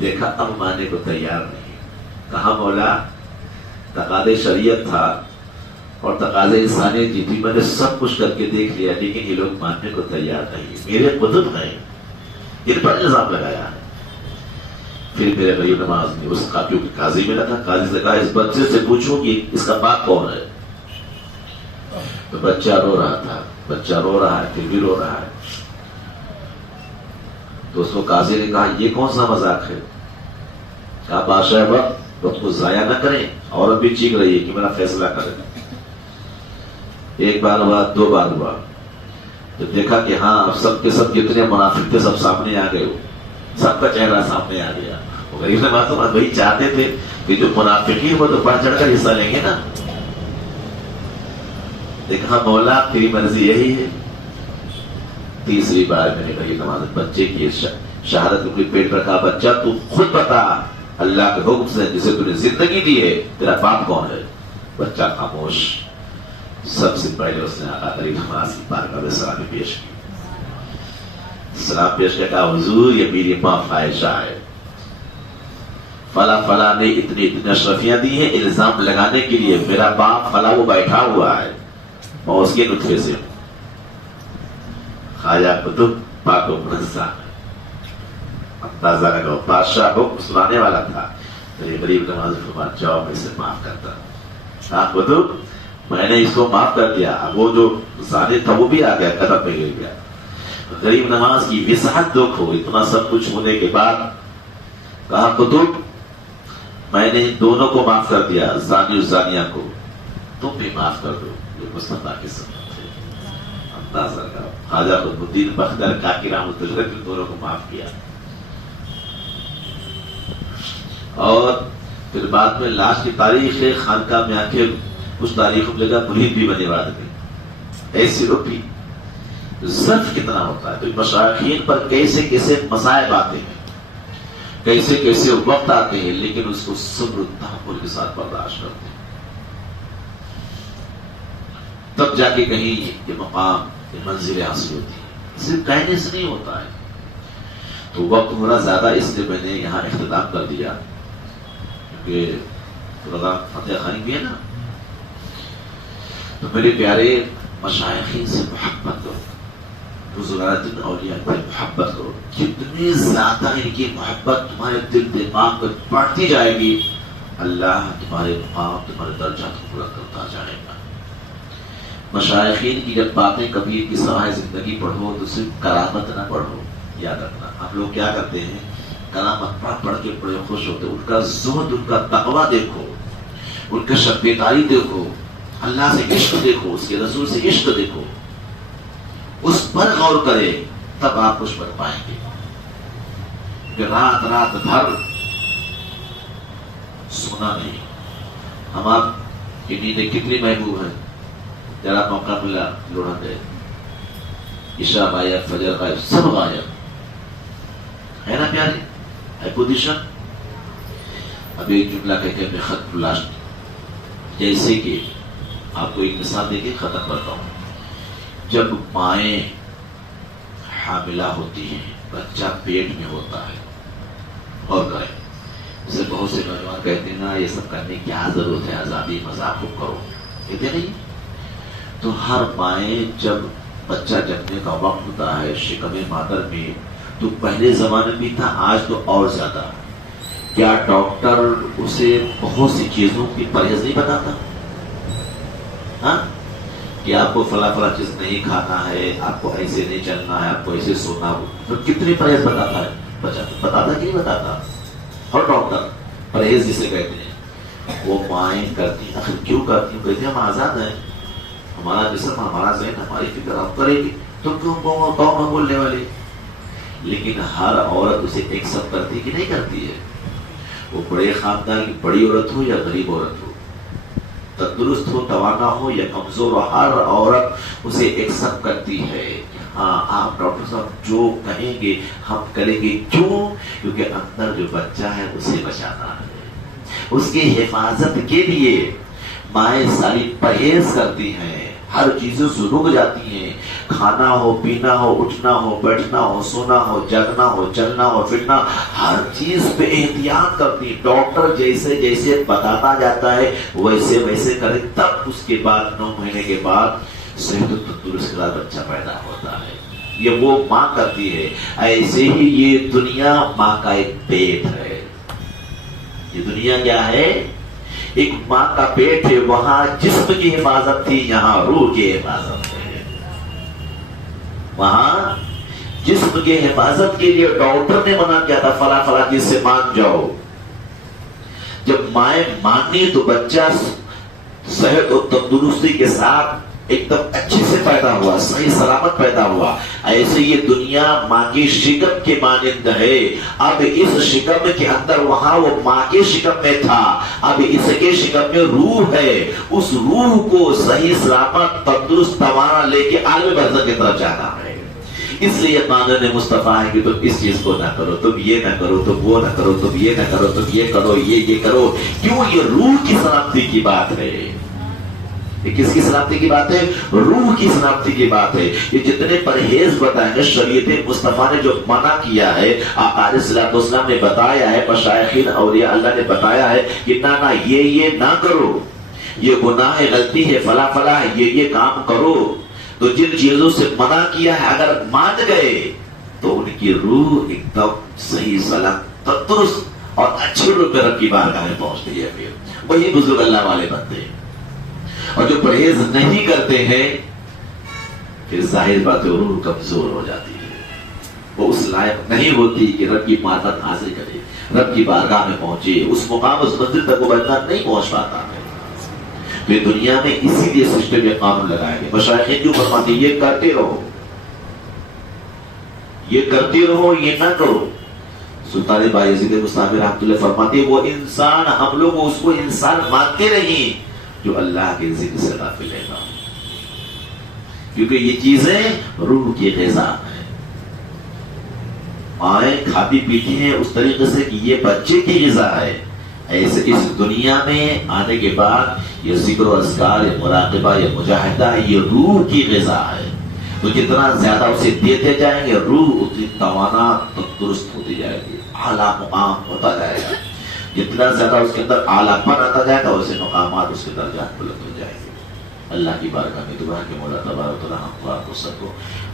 دیکھا اب ماننے کو تیار نہیں. کہا مولا تقاضے شریعت تھا اور تقاضے انسانیت کی تھی, میں نے سب کچھ کر کے دیکھ لیا لیکن یہ لوگ ماننے کو تیار نہیں. میرے قطب ہیں, ان پر الزام لگایا. پھر میرے غریب نواز نے اس کا, کیونکہ قاضی ملا تھا, قاضی سے کہا اس بچے سے پوچھو کہ اس کا باپ کون ہے. تو بچہ رو رہا تھا, بچہ رو رہا ہے, پھر بھی رو رہا ہے. تو اس کو قاضی نے کہا یہ کون سا مذاق ہے. کہا بادشاہ وقت کو ضائع نہ کریں, عورت بھی چیخ رہی ہے کہ میرا فیصلہ کریں. ایک بار ہوا, 2 بار ہوا. جب دیکھا کہ ہاں اب سب کے سب جتنے منافق تھے سب سامنے آ گئے, سب کا چہرہ سامنے آ گیا. وہ غریب نے بات تو وہی چاہتے تھے کہ جو منافقین وہ تو بڑھ چڑھ کر حصہ لیں گے نا. دیکھا مولا تیری مرضی یہی ہے. تیسری بار میں نے غریب نواز بچے کی شہادت اپنے پیٹ پر کہا بچہ تو خود بتا اللہ کے حکم سے جسے تو نے زندگی دی ہے تیرا باپ کون ہے. بچہ خاموش. سب سے پہلے اس نے آقا غریب نواز کی بارگاہ میں سلام پیش کی. سلام پیش کر کہا حضور یہ میری ماں فائشہ ہے, فلاں فلاں نے اتنی اشرفیاں دی ہیں الزام لگانے کے لیے. میرا باپ فلاں وہ بیٹھا ہوا ہے, میں اس کے نطفے سے ہوں. خواجہ قطب پاک و منزہ, اندازہ لگاؤ بادشاہ حکم سنانے والا تھا. میرے غریب نواز فرما جاؤ میں اسے معاف کرتا. ہاں قطب میں نے اس کو معاف کر دیا. وہ جو زانی تھا وہ بھی آ گیا, قدم پہ گر گیا. غریب نواز کی وسعت دیکھو, اتنا سب کچھ ہونے کے بعد کہا قطب میں نے دونوں کو معاف کر دیا, زانی اور زانیہ کو, تم بھی معاف کر دو. یہ مصطفیٰ کی سنت ہے. اندازہ لگاؤ خواجہ قطب الدین بختیار کاکی رحمۃ اللہ علیہ دونوں کو معاف کیا. اور پھر بعد میں لاش کی تاریخ ہے, خانقاہ میں آ کے کچھ تاریخوں میں لگا مرید بھی بنے بعد میں. ایسی روپی ظرف کتنا ہوتا ہے. تو مشائخین پر کیسے کیسے مصائب آتے ہیں, کیسے کیسے وقت آتے ہیں, لیکن اس کو صبر و تحمل کے ساتھ برداشت کرتے ہیں. تب جا کے کہیں یہ مقام یہ منزل حاصل ہوتی ہے, صرف کہنے سے نہیں ہوتا ہے. تو وقت تھوڑا زیادہ اس لیے میں نے یہاں اختتام کر دیا کیونکہ پروگرام فتح خانی بھی ہے نا. تو میرے پیارے مشائخین سے محبت کرو, بزرگان اولیاء سے محبت کرو. جتنی زیادہ ان کی محبت تمہارے دل دماغ میں بڑھتی جائے گی اللہ تمہارے مقام تمہارے درجات کو بلند کرتا جائے گا. مشائخین کی جب باتیں کبھی کی سوائے زندگی پڑھو تو صرف کرامت نہ پڑھو. یاد رکھنا ہم لوگ کیا کرتے ہیں, کرامت پڑھ پڑھ کے بڑے خوش ہوتے. ان کا زہد ان کا تقویٰ دیکھو, ان کا شب بیداری دیکھو، اللہ سے عشق دیکھو، اس کے رسول سے عشق دیکھو، اس پر غور کرے، تب آپ خوش بن پائیں گے. کہ رات رات بھر سونا نہیں. ہم آپ کی نیندیں کتنی محبوب ہیں، ذرا موقع ملا لوڑا گئے، عشاء غائب، فجر غائب، سب غائب ہے نا پیارے، ہے پوزیشن. اب ایک جملہ کہہ کے میں ختم لاسٹ، جیسے کہ آپ کو ایک مثال دے کے ختم کرتا ہوں. جب مائیں حاملہ ہوتی ہیں، بچہ پیٹ میں ہوتا ہے، اور کریں اسے بہت سے نوجوان کہتے ہیں نا یہ سب کرنے کی کیا ضرورت ہے، آزادی مذاق کو کرو، کہتے نہیں. تو ہر مائیں جب بچہ جننے کا وقت ہوتا ہے شکم مادر میں، تو پہلے زمانے میں تھا، آج تو اور زیادہ. کیا ڈاکٹر اسے بہت سی چیزوں کی پرہیز نہیں بتاتا؟ ہاں، کہ آپ کو فلاں چیز نہیں کھانا ہے، آپ کو ایسے نہیں چلنا ہے، آپ کو ایسے سونا ہو، تو کتنی پرہیز بتاتا ہے بچہ، بتاتا کہ نہیں بتاتا؟ اور ڈاکٹر پرہیز جسے کہتے ہیں وہ مائیں کرتی ہیں. آخر کیوں کرتی ہیں؟ کہتے ہیں ہم آزاد ہیں، ہمارا جسم، ہمارا ذہن، ہماری فکر آپ کریں گے، تو کیوں کون بولنے والے؟ لیکن ہر عورت اسے ایکسپٹ کرتی کہ نہیں کرتی ہے؟ وہ بڑے خاندان کی بڑی عورت ہو یا غریب عورت ہو، تندرست ہو، توانا ہو یا کمزور ہو، ہر عورت اسے ایکسپٹ کرتی ہے. ہاں آپ ڈاکٹر صاحب جو کہیں گے ہم کریں گے. کیوں؟ کیونکہ اندر جو بچہ ہے اسے بچانا ہے، اس کی حفاظت کے لیے مائیں ساری پرہیز کرتی ہیں، ہر چیزوں سے رک جاتی ہیں. کھانا ہو، پینا ہو، اٹھنا ہو، بیٹھنا ہو، سونا ہو، جاگنا ہو، چلنا ہو، پھرنا، ہر چیز پہ احتیاط کرتی ہیں. ڈاکٹر جیسے جیسے بتاتا جاتا ہے ویسے ویسے کرے، تب اس کے بعد 9 مہینے کے بعد صحت و تندرست کے بعد بچہ پیدا ہوتا ہے. یہ وہ ماں کرتی ہے. ایسے ہی یہ دنیا ماں کا ایک پیٹ ہے. یہ دنیا کیا ہے؟ ایک ماں کا پیٹ ہے. وہاں جسم کی حفاظت تھی، یہاں روح کی حفاظت ہے. وہاں جسم کی حفاظت کے لیے ڈاکٹر نے منع کیا تھا فلاں چیز سے مان جاؤ. جب مائیں مانی تو بچہ صحت اور تندرستی کے ساتھ ایک دم اچھے سے پیدا ہوا، صحیح سلامت پیدا ہوا. ایسے یہ دنیا ماں کی شکم کے مانند ہے. اب اس شکم کے اندر وہاں وہ ماں کے شکم میں تھا، اب اس کے شکم میں روح ہے. اس روح کو صحیح سلامت تندرست توانا لے کے عالم برزخ کی طرف جانا ہے. اس لیے قانون مصطفیٰ ہے کہ تم اس چیز کو نہ کرو، تم یہ نہ کرو، تم وہ نہ کرو، تم یہ نہ کرو، تم یہ کرو، یہ کرو. کیوں؟ یہ روح کی سلامتی کی بات ہے. یہ کس کی سلامتی کی بات ہے؟ روح کی سلامتی کی بات ہے. یہ جتنے پرہیز بتائیں گے شریعت مصطفیٰ نے جو منع کیا ہے، آقا علیہ الصلوۃ والسلام نے بتایا ہے، مشائخین اولیاء اللہ نے بتایا ہے کہ نہ یہ نہ کرو، یہ گناہ ہے، غلطی ہے، فلاں ہے، یہ کام کرو. تو جن چیزوں سے منع کیا ہے اگر مان گئے تو ان کی روح ایک دم صحیح سلام تندرست اور اچھے روپ میں رب کی بارگاہ میں پہنچتی ہے. پھر وہی بزرگ اللہ والے بنتے ہیں. اور جو پرہیز نہیں کرتے ہیں پھر ظاہر بات ہے روح کمزور ہو جاتی ہے، وہ اس لائق نہیں ہوتی کہ رب کی معرفت حاصل کرے، رب کی بارگاہ میں پہنچے. اس مقام اس منزل تک وہ بندہ نہیں پہنچ پاتا ہے. تو یہ دنیا میں اسی لیے سسٹم یہ قانون لگائے گئے. مشائخین کیوں فرماتے ہیں یہ کرتے رہو، یہ کرتے رہو، یہ نہ کرو. سلطان بایزید بستامی رحمۃ اللہ فرماتے ہیں وہ انسان، ہم لوگ اس کو انسان مانتے نہیں جو اللہ کے ذکر سے غافل ہے، کیونکہ یہ چیزیں روح کی غذا ہے. مائیں کھاتی پیتی ہیں اس طریقے سے کہ یہ بچے کی غذا ہے. ایسے اس دنیا میں آنے کے بعد یہ ذکر و اذکار، یہ مراقبہ، یہ مجاہدہ ہے، یہ روح کی غذا ہے. تو جتنا زیادہ اسے دیتے جائیں گے روح اتنی توانا تندرست ہوتی جائے گی، اعلیٰ مقام ہوتا جائے گا. جتنا زیادہ اس کے اندر اعلیٰ پن آتا جائے گا ویسے مقامات اس کے درجات بلند ہو جائیں گے. اللہ کی بارگاہ میں دعا کہ مولا تبارک و تعالی ہم کو آپ کو سب کو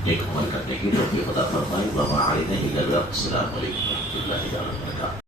نیک عمل کرنے کی توفیق عطا فرمائے. وما علینا الا البلاغ. السلام علیکم و رحمۃ اللہ وبرکاتہ.